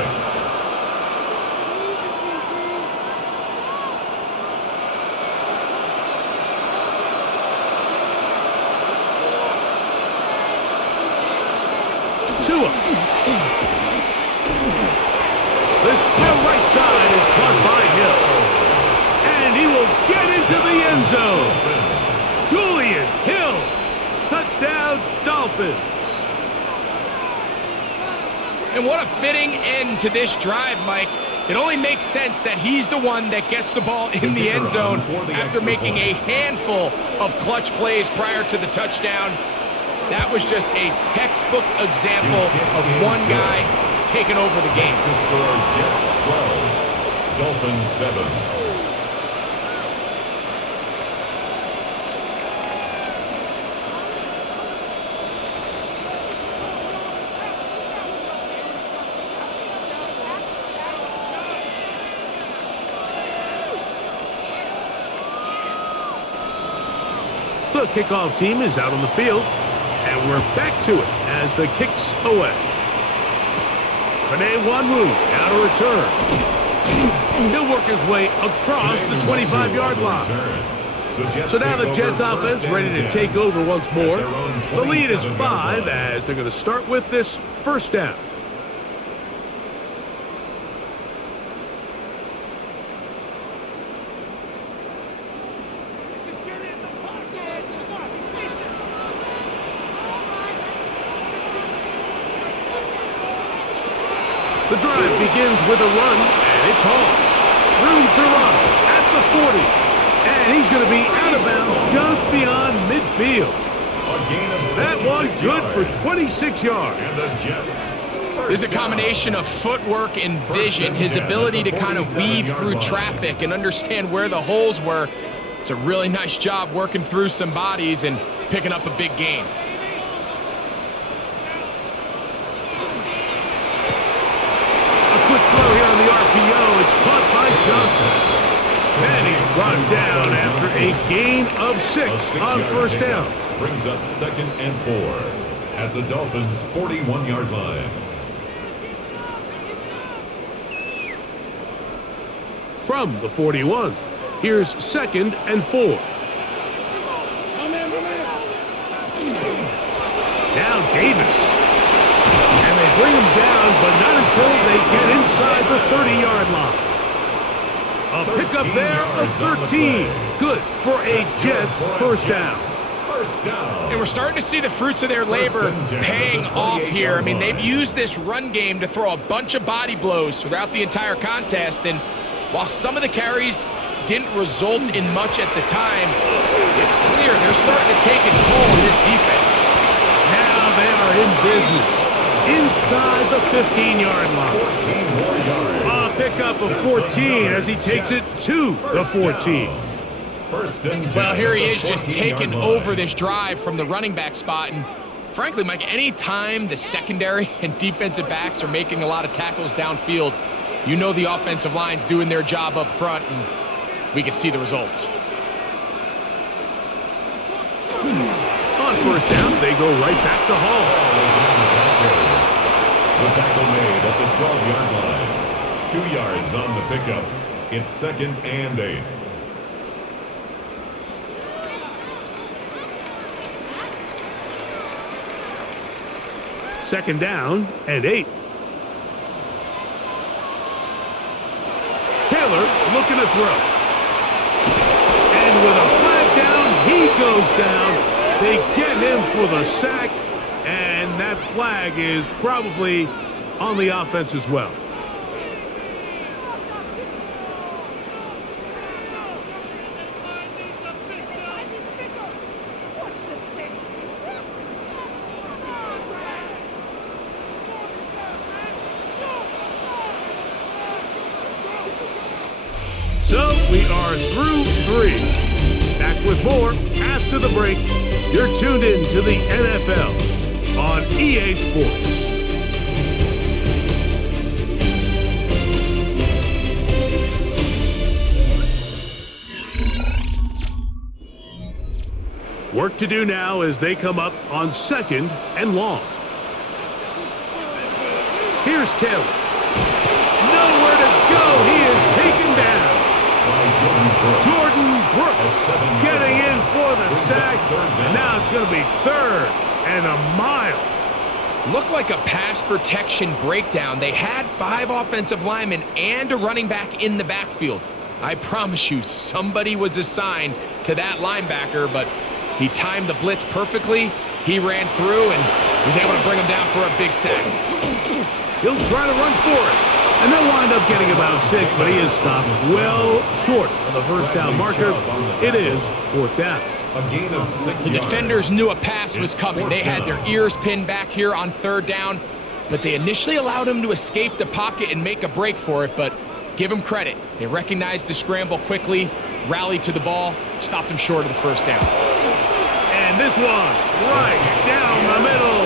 Tua. This throw right side is caught by Hill. And he will get into the end zone. Julian Hill. Touchdown, Dolphins. And what a fitting end to this drive, Mike. It only makes sense that he's the one that gets the ball in the end zone after making a handful of clutch plays prior to the touchdown. That was just a textbook example of one guy taking over the game. The score, Jets 12, Dolphins 7. The kickoff team is out on the field, and we're back to it as the kick's away. Kane Wanwu now to return. He'll work his way across the 25-yard line. So now the Jets offense ready to take over once more. The lead is 5 as they're going to start with this first down. The drive begins with a run, and it's Hall. Room to run at the 40. And he's going to be out of bounds just beyond midfield. That one good for 26 yards. And the Jets. There's a combination of footwork and vision, his ability to kind of weave through traffic and understand where the holes were. It's a really nice job working through some bodies and picking up a big gain. It's caught by Johnson. And he's brought down after a gain of 6 on first down. Brings up 2nd and 4 at the Dolphins' 41-yard line. From the 41, here's 2nd and 4. Davis. And they bring him down, but not until they get inside the 30-yard line. A pickup there of 13. Good for a Jets first down. And we're starting to see the fruits of their labor paying off here. I mean, they've used this run game to throw a bunch of body blows throughout the entire contest. And while some of the carries didn't result in much at the time, it's clear they're starting to take its toll in this defense. Now they are in business inside the 15-yard line. 14 more yards. A pickup of 14 as he takes it to the 14. Well, here he is just taking over this drive from the running back spot. And frankly, Mike, any time the secondary and defensive backs are making a lot of tackles downfield, you know the offensive line's doing their job up front, and we can see the results. On first down, they go right back to Hall. The tackle made at the 12-yard line. 2 yards on the pickup. It's 2nd and 8. Second down and 8. Taylor looking to throw. And with a flag down, he goes down. They get him for the sack, and that flag is probably on the offense as well. So we are through 3. Back with more after the break. You're tuned in to the NFL on EA Sports. Work to do now as they come up on 2nd and long. Here's Taylor. Nowhere to go. He is taken down. Jordan Brooks getting in for the sack, and now it's going to be 3rd and a mile. Looked like a pass protection breakdown. They had 5 offensive linemen and a running back in the backfield. I promise you, somebody was assigned to that linebacker, but he timed the blitz perfectly. He ran through and was able to bring him down for a big sack. He'll try to run for it. And they'll wind up getting about 6, but he is stopped well short of the first down marker. It is 4th down. A gain of 6 The defenders knew a pass was coming. They had their ears pinned back here on 3rd down, but they initially allowed him to escape the pocket and make a break for it, but give them credit. They recognized the scramble quickly, rallied to the ball, stopped him short of the first down. And this one right down the middle.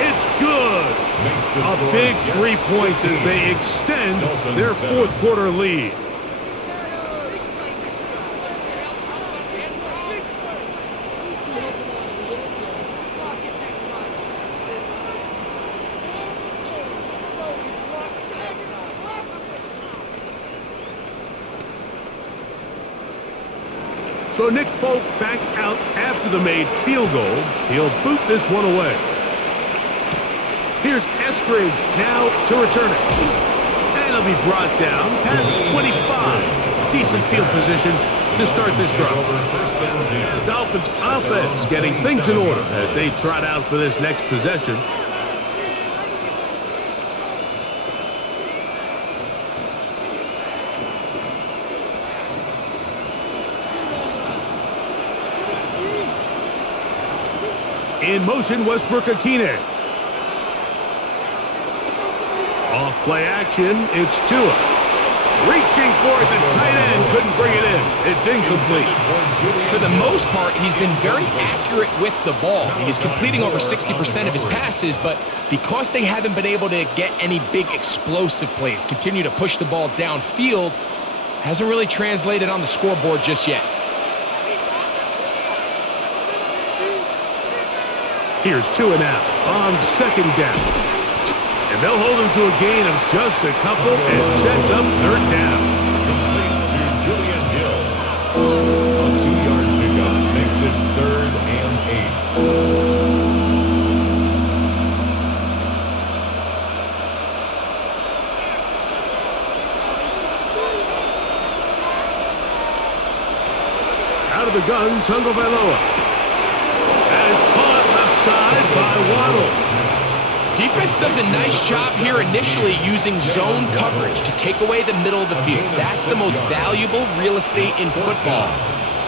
It's good. A big 3 points as they extend their 4th quarter lead. So Nick Folk back out after the made field goal. He'll boot this one away. Here's Eskridge now to return it. And he'll be brought down past 25. Decent field position to start this drive. The Dolphins offense getting things in order as they trot out for this next possession. In motion, Westbrook-Akine. Off play action, it's Tua. Reaching for it, the tight end couldn't bring it in. It's incomplete. For the most part, he's been very accurate with the ball. He's completing over 60% of his passes, but because they haven't been able to get any big explosive plays, continue to push the ball downfield, hasn't really translated on the scoreboard just yet. Here's Tua now on 2nd down. And they'll hold him to a gain of just a couple and sets up 3rd down. Complete to Julian Hill. A 2-yard pickup makes it 3rd and 8. out of the gun, Tagovailoa. Has caught left side by Waddle. Defense does a nice job here initially using zone coverage to take away the middle of the field. That's the most valuable real estate in football.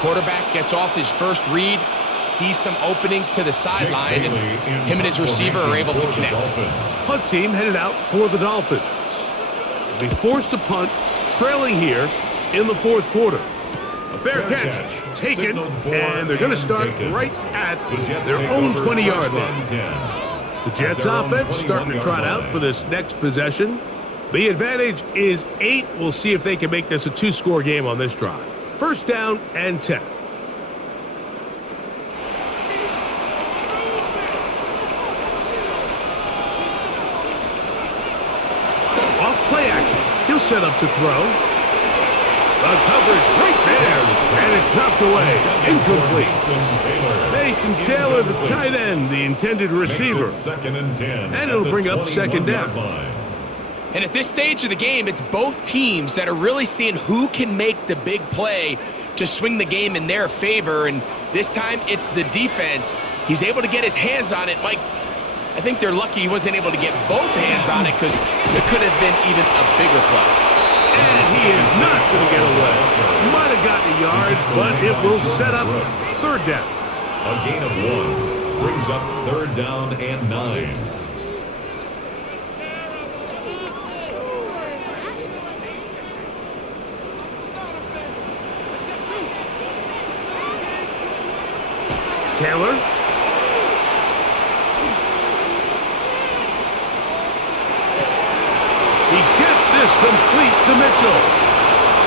Quarterback gets off his first read, sees some openings to the sideline, and him and his receiver are able to connect. Punt team headed out for the Dolphins. They'll be forced to punt, trailing here in the fourth quarter. A fair catch taken, and they're going to start right at their own 20-yard line. The Jets offense starting to trot out for this next possession. The advantage is 8. We'll see if they can make this a 2-score game on this drive. First down and 10. Off play action. He'll set up to throw. The coverage right there, and it's knocked away. Incomplete. Mason Taylor, the tight end, the intended receiver. And it'll bring up second down. And at this stage of the game, it's both teams that are really seeing who can make the big play to swing the game in their favor. And this time, it's the defense. He's able to get his hands on it. Mike, I think they're lucky he wasn't able to get both hands on it because it could have been even a bigger play. And he is not going to get away. Might have gotten a yard, but it will set up third down. A gain of 1 brings up third down and 9. Taylor. He gets this complete to Mitchell.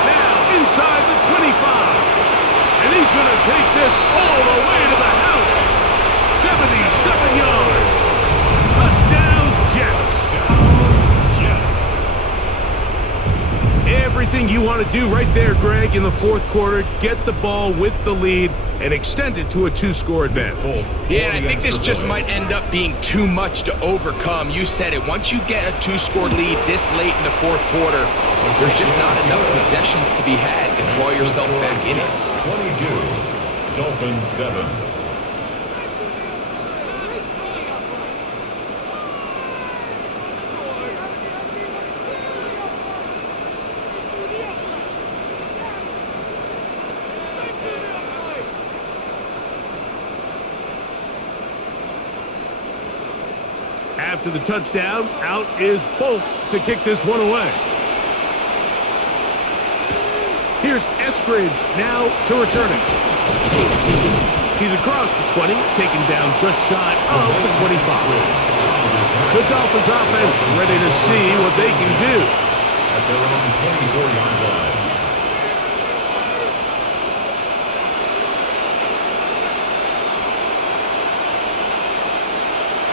Now inside the 25. And he's going to take this all the way to the house. 77 yards. Touchdown, Jets. Everything you want to do right there, Greg, in the fourth quarter. Get the ball with the lead and extend it to a 2-score advantage. Yeah, and I think this just might end up being too much to overcome. You said it. Once you get a 2-score lead this late in the fourth quarter, there's just not enough possessions to be had to draw yourself back in it. 22, Dolphins 7. After the touchdown, out is Folk to kick this one away. Here's Eskridge now to return it. He's across the 20, taken down just shy of the 25. The Dolphins offense ready to see what they can do. At their own 24-yard line.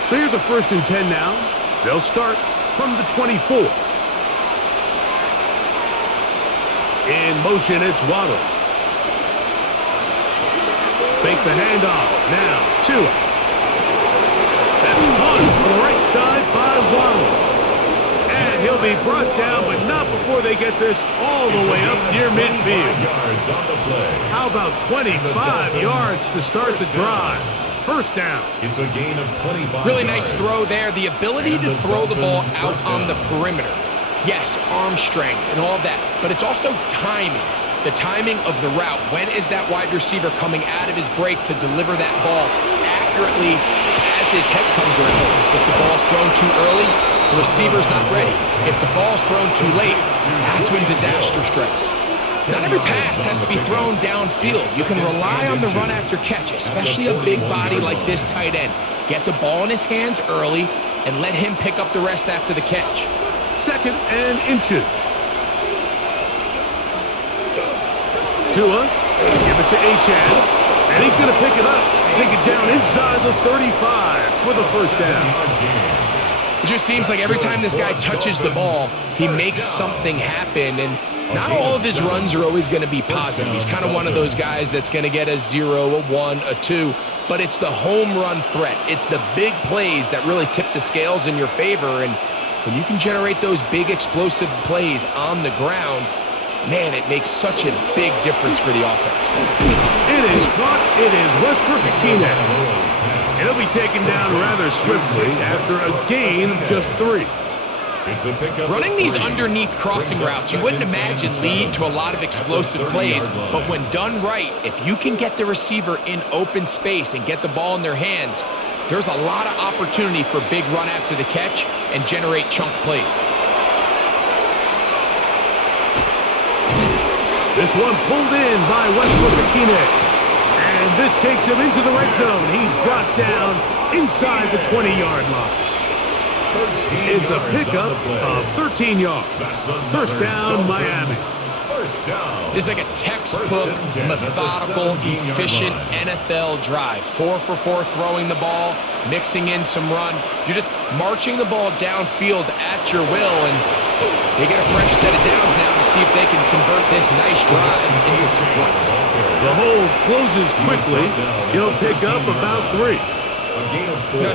So here's a 1st and 10 now. They'll start from the 24. In motion, it's Waddle. Fake the handoff. Now, Tua. That's one on the right side by Waddle. And he'll be brought down, but not before they get this all the way up near midfield. Yards on the play. How about 25 yards to start the drive? First down. It's a gain of 25 Really nice yards. throw there. The ability to throw the ball out on the perimeter. Yes, arm strength and all that, but it's also timing. The timing of the route. When is that wide receiver coming out of his break to deliver that ball accurately as his head comes around? If the ball's thrown too early, the receiver's not ready. If the ball's thrown too late, that's when disaster strikes. Not every pass has to be thrown downfield. You can rely on the run after catch, especially a big body like this tight end. Get the ball in his hands early and let him pick up the rest after the catch. 2nd and inches. Tua, give it to Achane, and he's going to pick it up, take it down inside the 35 for the first down. It just seems like every time this guy touches the ball, he makes something happen, and not all of his runs are always going to be positive. He's kind of one of those guys that's going to get a 0, a 1, a 2, but it's the home run threat. It's the big plays that really tip the scales in your favor, and when you can generate those big explosive plays on the ground, man, it makes such a big difference for the offense. It is caught. It is Westbrook-Akine. And he'll be taken down rather swiftly after a gain of just 3. Running these underneath crossing routes, you wouldn't imagine lead to a lot of explosive plays, but when done right, if you can get the receiver in open space and get the ball in their hands, there's a lot of opportunity for big run after the catch and generate chunk plays. This one pulled in by Westbrook-Akine. And this takes him into the red zone. He's brought down inside the 20-yard line. It's a pickup of 13 yards. First down, Miami. This is like a textbook, methodical, efficient NFL drive. 4 for 4 throwing the ball, mixing in some run. You're just marching the ball downfield at your will, and they get a fresh set of downs now to see if they can convert this nice drive into some points. The hole closes quickly. He'll pick up about 3.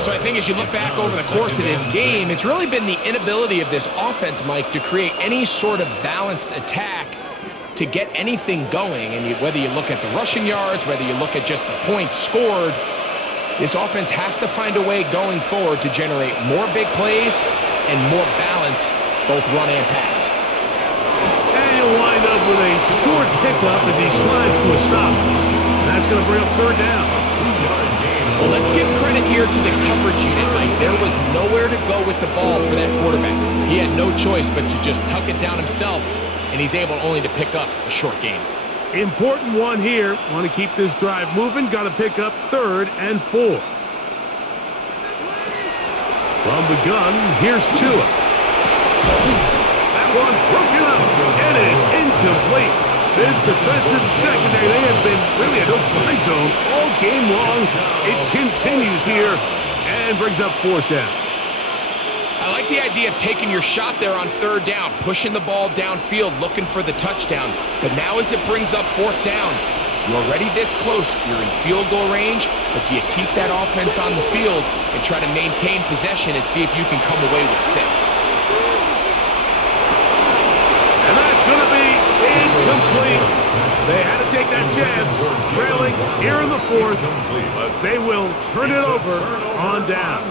So I think as you look back over the course of this game, it's really been the inability of this offense, Mike, to create any sort of balanced attack to get anything going. And whether you look at the rushing yards, whether you look at just the points scored, this offense has to find a way going forward to generate more big plays and more balance, both run and pass. And he'll wind up with a short pickup as he slides to a stop. And that's going to bring up third down. Well, let's give credit here to the coverage unit, Mike. There was nowhere to go with the ball for that quarterback. He had no choice but to just tuck it down himself, and he's able only to pick up a short gain. Important one here. Want to keep this drive moving. Got to pick up 3rd and 4. From the gun, here's Tua. That one broken up. It is incomplete. This defensive secondary, they have been really a no-fly zone all game long. It continues here and brings up 4th down. I like the idea of taking your shot there on 3rd down, pushing the ball downfield, looking for the touchdown. But now as it brings up 4th down, you're already this close. You're in field goal range, but do you keep that offense on the field and try to maintain possession and see if you can come away with 6? And that's going to be incomplete. They had to take that chance, trailing here in the 4th, but they will turn it over on down.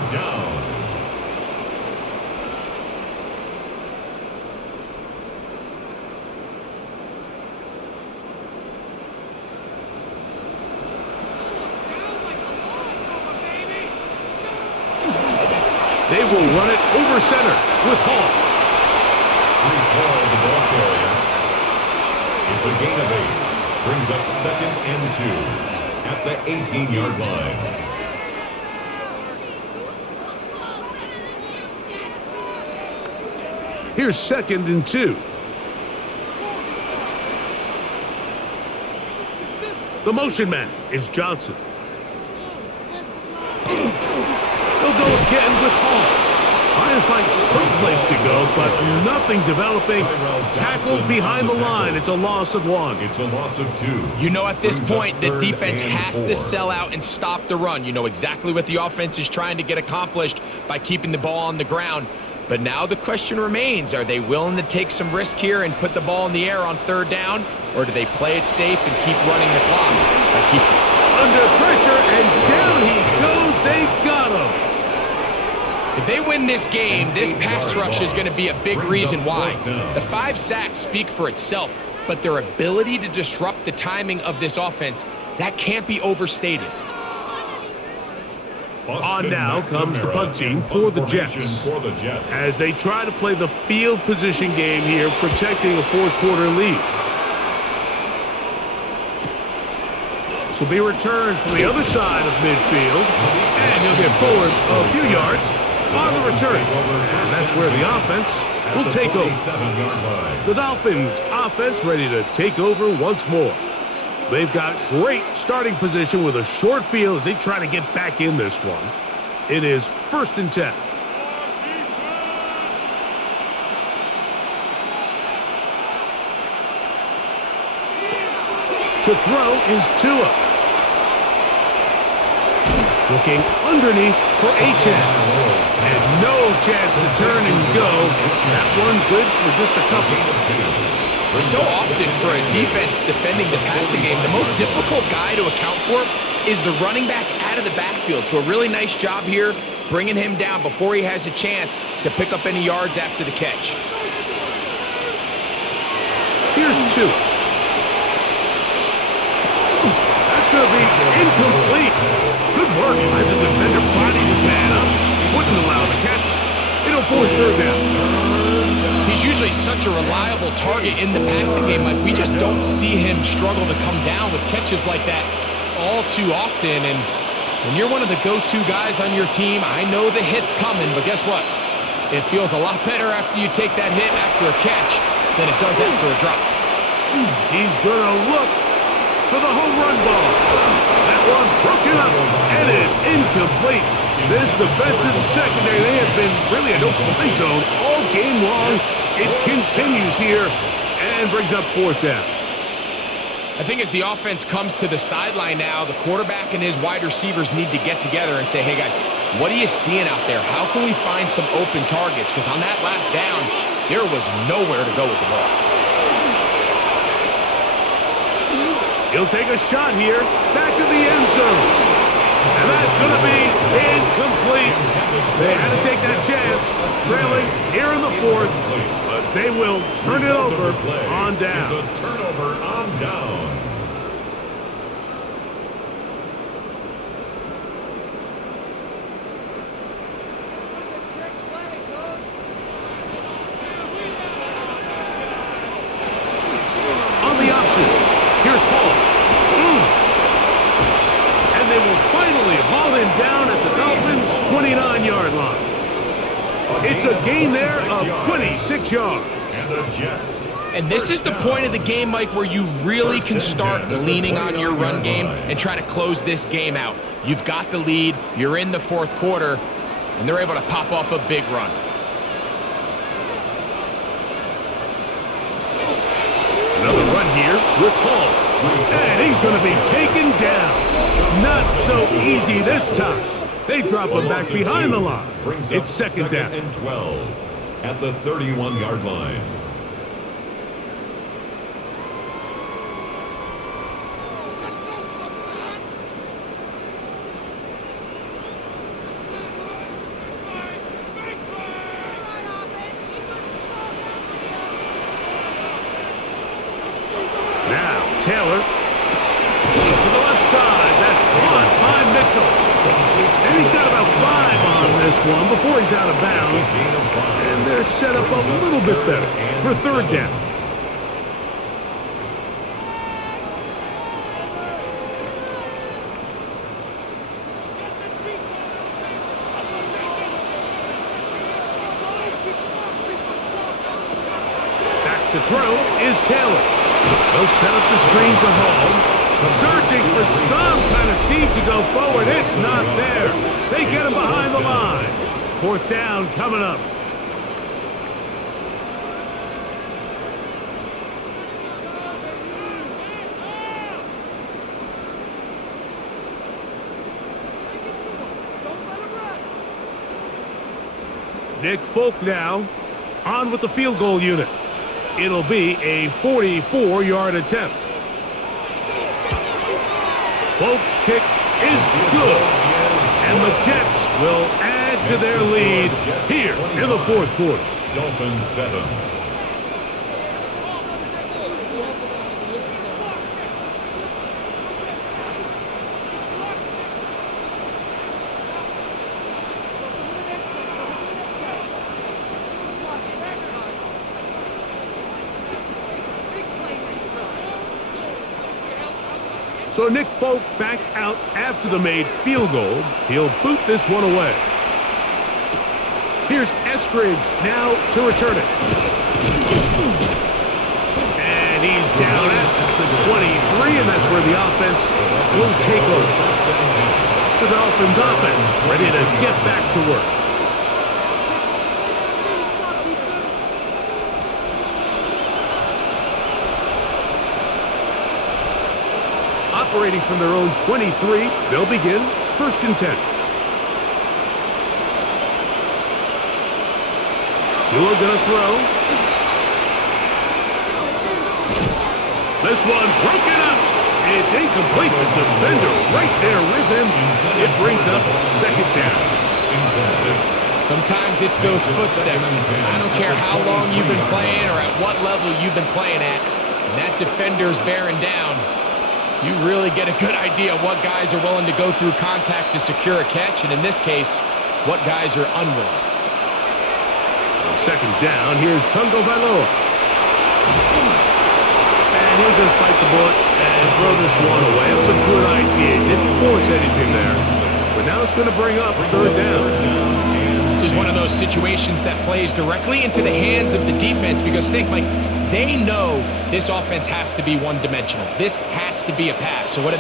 They will run it over center with Hall. Here's Hall, the ball carrier. It's a gain of 8. Brings up 2nd and 2 at the 18-yard line. Here's 2nd and 2. The motion man is Johnson. They'll go again with Hall. Trying to find some place to go, but nothing developing. Tackled behind the line. It's a loss of 1. It's a loss of 2. You know at this point the defense has to sell out and stop the run. You know exactly what the offense is trying to get accomplished by keeping the ball on the ground. But now the question remains, are they willing to take some risk here and put the ball in the air on 3rd down? Or do they play it safe and keep running the clock? Under pressure, and down he goes. They got him. If they win this game, this pass rush is going to be a big reason why. The 5 sacks speak for itself, but their ability to disrupt the timing of this offense, that can't be overstated. On now comes the punt team for the Jets. As they try to play the field position game here, protecting a 4th quarter lead. This will be returned from the other side of midfield, and he'll get forward a few yards on the return. And that's where the offense will take over. The Dolphins offense ready to take over once more. They've got great starting position with a short field as they try to get back in this one. It is 1st and 10. To throw is Tua. Looking underneath for Achane. And no chance to turn and go. That one good for just a couple. So often for a defense defending the passing game, the most difficult guy to account for is the running back out of the backfield. So a really nice job here bringing him down before he has a chance to pick up any yards after the catch. Here's 2. That's going to be incomplete. Good work by the defender bodied his man up. Wouldn't allow the catch. It'll force 3rd down. He's usually such a reliable target in the passing game. Like, we just don't see him struggle to come down with catches like that all too often. And when you're one of the go-to guys on your team, I know the hit's coming, but guess what? It feels a lot better after you take that hit after a catch than it does after a drop. He's going to look for the home run ball. That one broken up and is incomplete. This defensive secondary, they have been really a no-fly zone all game long. It continues here and brings up 4th down. I think as the offense comes to the sideline now, the quarterback and his wide receivers need to get together and say, hey guys, what are you seeing out there? How can we find some open targets? Because on that last down, there was nowhere to go with the ball. He'll take a shot here, back to the end zone. And that's going to be incomplete. They had to take that chance, trailing here in the 4th, but they will turn it over on down. It's a turnover on downs. On the option, here's Hall. And they will finally haul him down at the Dolphins' 29-yard line. It's a gain there of 26 yards. And the Jets. And this is the point of the game, Mike, where you really can start leaning on your run game and try to close this game out. You've got the lead, you're in the 4th quarter, and they're able to pop off a big run. Another run here with Hall. And he's going to be taken down. Not so easy this time. They drop him back behind the line. It's 2nd down. And 12 at the 31-yard line. Now, Taylor to the left side. That's caught by Mitchell. And he's got about 5 on this one before he's out of bounds. And they're set up a little bit better for 3rd down. Back to throw is Taylor. They'll set up the screen to Hall. Searching for some kind of seed to go forward. It's not there. They get him behind the line. 4th down coming up. Nick Folk now on with the field goal unit. It'll be a 44-yard attempt. Folk's kick is good. And the Jets will add to their lead here in the 4th quarter. Dolphins 7. So Nick Folk back out after the made field goal. He'll boot this one away. Here's Eskridge now to return it. And he's down at the 23, and that's where the offense will take over. The Dolphins offense ready to get back to work. Operating from their own 23, they'll begin 1st and 10. Tua gonna throw. This one broken up. It's incomplete. The defender right there with him. It brings up second down. Sometimes it's those footsteps. I don't care how long you've been playing or at what level you've been playing at. When that defender's bearing down, you really get a good idea of what guys are willing to go through contact to secure a catch, and in this case, what guys are unwilling. Second down, here's Tungo Valoa. And he'll just bite the bullet and throw this one away. It was a good idea. Didn't force anything there. But now it's going to bring up third down. This is one of those situations that plays directly into the hands of the defense because think, Mike, they know this offense has to be one-dimensional. This has to be a pass. So what do?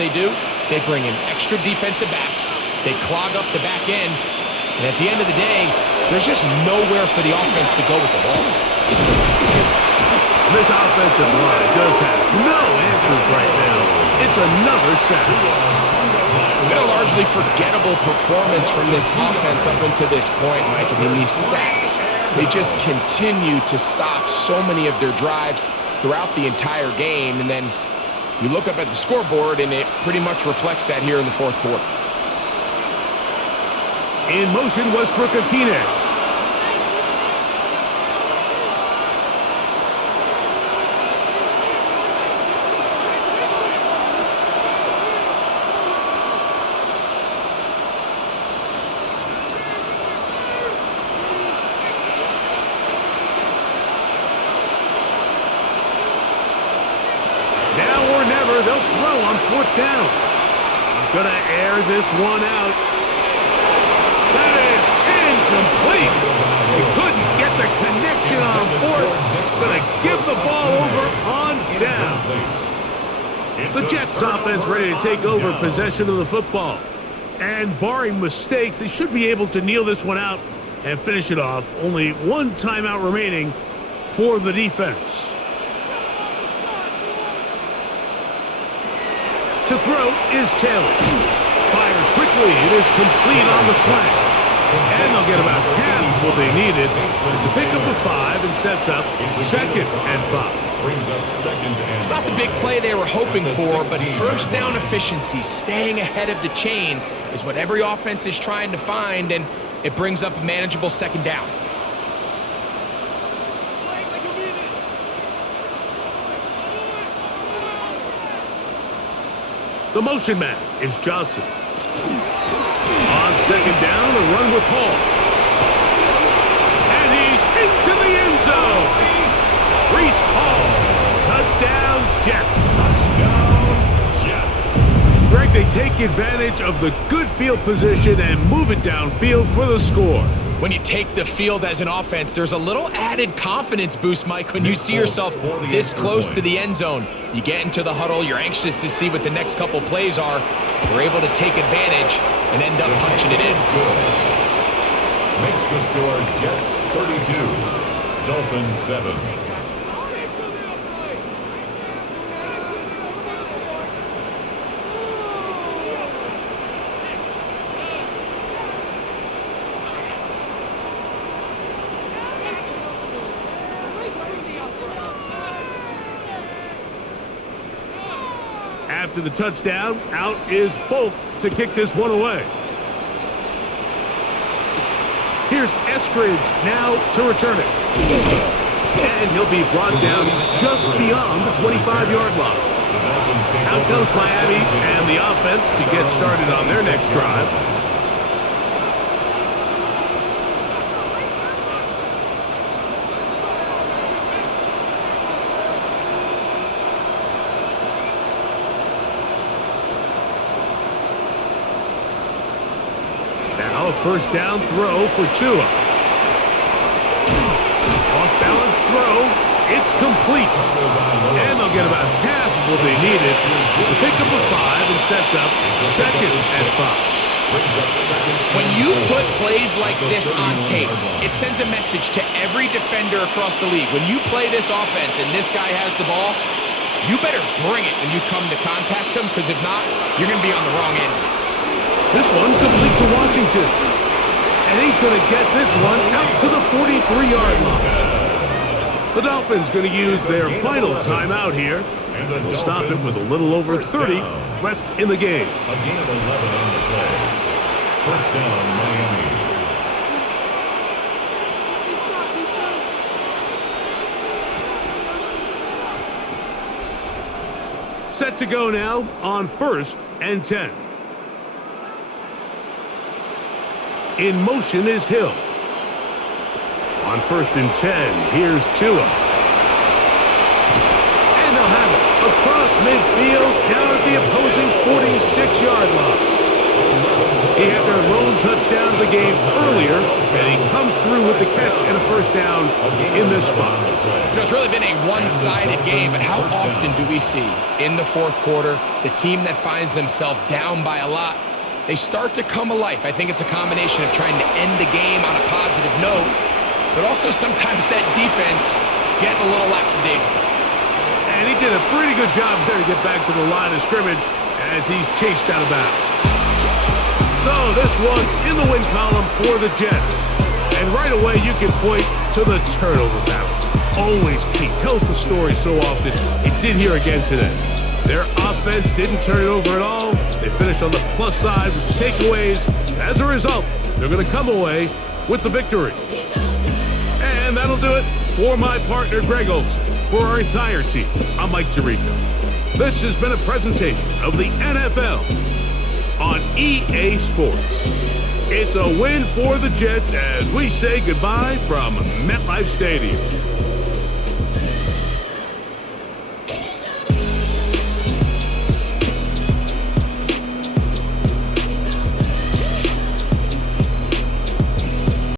They bring in extra defensive backs. They clog up the back end. And at the end of the day, there's just nowhere for the offense to go with the ball. This offensive line just has no answers right now. It's another sack. Been a largely forgettable performance from this offense up until this point, Mike. I mean, these sacks, they just continue to stop so many of their drives throughout the entire game. And then you look up at the scoreboard, and it pretty much reflects that here in the fourth quarter. In motion, Westbrook-Akine. Now or never, they'll throw on fourth down. He's going to air this one out. That is incomplete. He couldn't get the connection on fourth. Going to give the ball over on down. The Jets offense ready to take over possession of the football. And barring mistakes, they should be able to kneel this one out and finish it off. Only one timeout remaining for the defense. To throw is Taylor. Fires quickly. It is complete on the slant. And they'll get about half of what they needed. It's a pickup of 5 and sets up second and 5. Brings up second and It's not the big play they were hoping for, but first down efficiency, staying ahead of the chains, is what every offense is trying to find, and it brings up a manageable second down. The motion man is Johnson. On second down, a run with Hall. And he's into the end zone. Reese Hall. Touchdown, Jets. Touchdown, Jets. Greg, they take advantage of the good field position and move it downfield for the score. When you take the field as an offense, there's a little added confidence boost, Mike, when you see yourself this close to the end zone. You get into the huddle, you're anxious to see what the next couple plays are. You're able to take advantage and end up punching it in. Makes the score Jets 32, Dolphins 7. After the touchdown, out is Folk to kick this one away. Here's Eskridge now to return it. And he'll be brought down just beyond the 25-yard line. Out comes Miami and the offense to get started on their next drive. Now a first down throw for Tua. Off balance throw. It's complete. And they'll get about half of what they needed. It's a pickup of 5 and sets up second and 5. When you put plays like this on tape, it sends a message to every defender across the league. When you play this offense and this guy has the ball, you better bring it when you come to contact him, because if not, you're going to be on the wrong end. This one complete to Washington. And he's going to get this one out to the 43-yard line. The Dolphins going to use their final timeout here the We'll stop it with a Dolphins, little over first 30 down. left in the game. A gain of 11 on the play. First down, Miami. Set to go now on 1st and 10. In motion is Hill. On 1st and 10, here's Tua. And they'll have it across midfield down at the opposing 46-yard line. He had their lone touchdown of the game earlier, and he comes through with the catch and a first down in this spot. You know, it's really been a one-sided game, but how often do we see in the fourth quarter the team that finds themselves down by a lot, they start to come alive? I think it's a combination of trying to end the game on a positive note, but also sometimes that defense getting a little lackadaisical. And he did a pretty good job there to get back to the line of scrimmage as he's chased out of bounds. So this one in the win column for the Jets. And right away you can point to the turnover battle. Always key. Tells the story so often. It did here again today. Their offense didn't turn it over at all. They finished on the plus side with the takeaways. As a result, they're going to come away with the victory. And that'll do it for my partner, Greg Olson. For our entire team, I'm Mike Tirico. This has been a presentation of the NFL on EA Sports. It's a win for the Jets as we say goodbye from MetLife Stadium.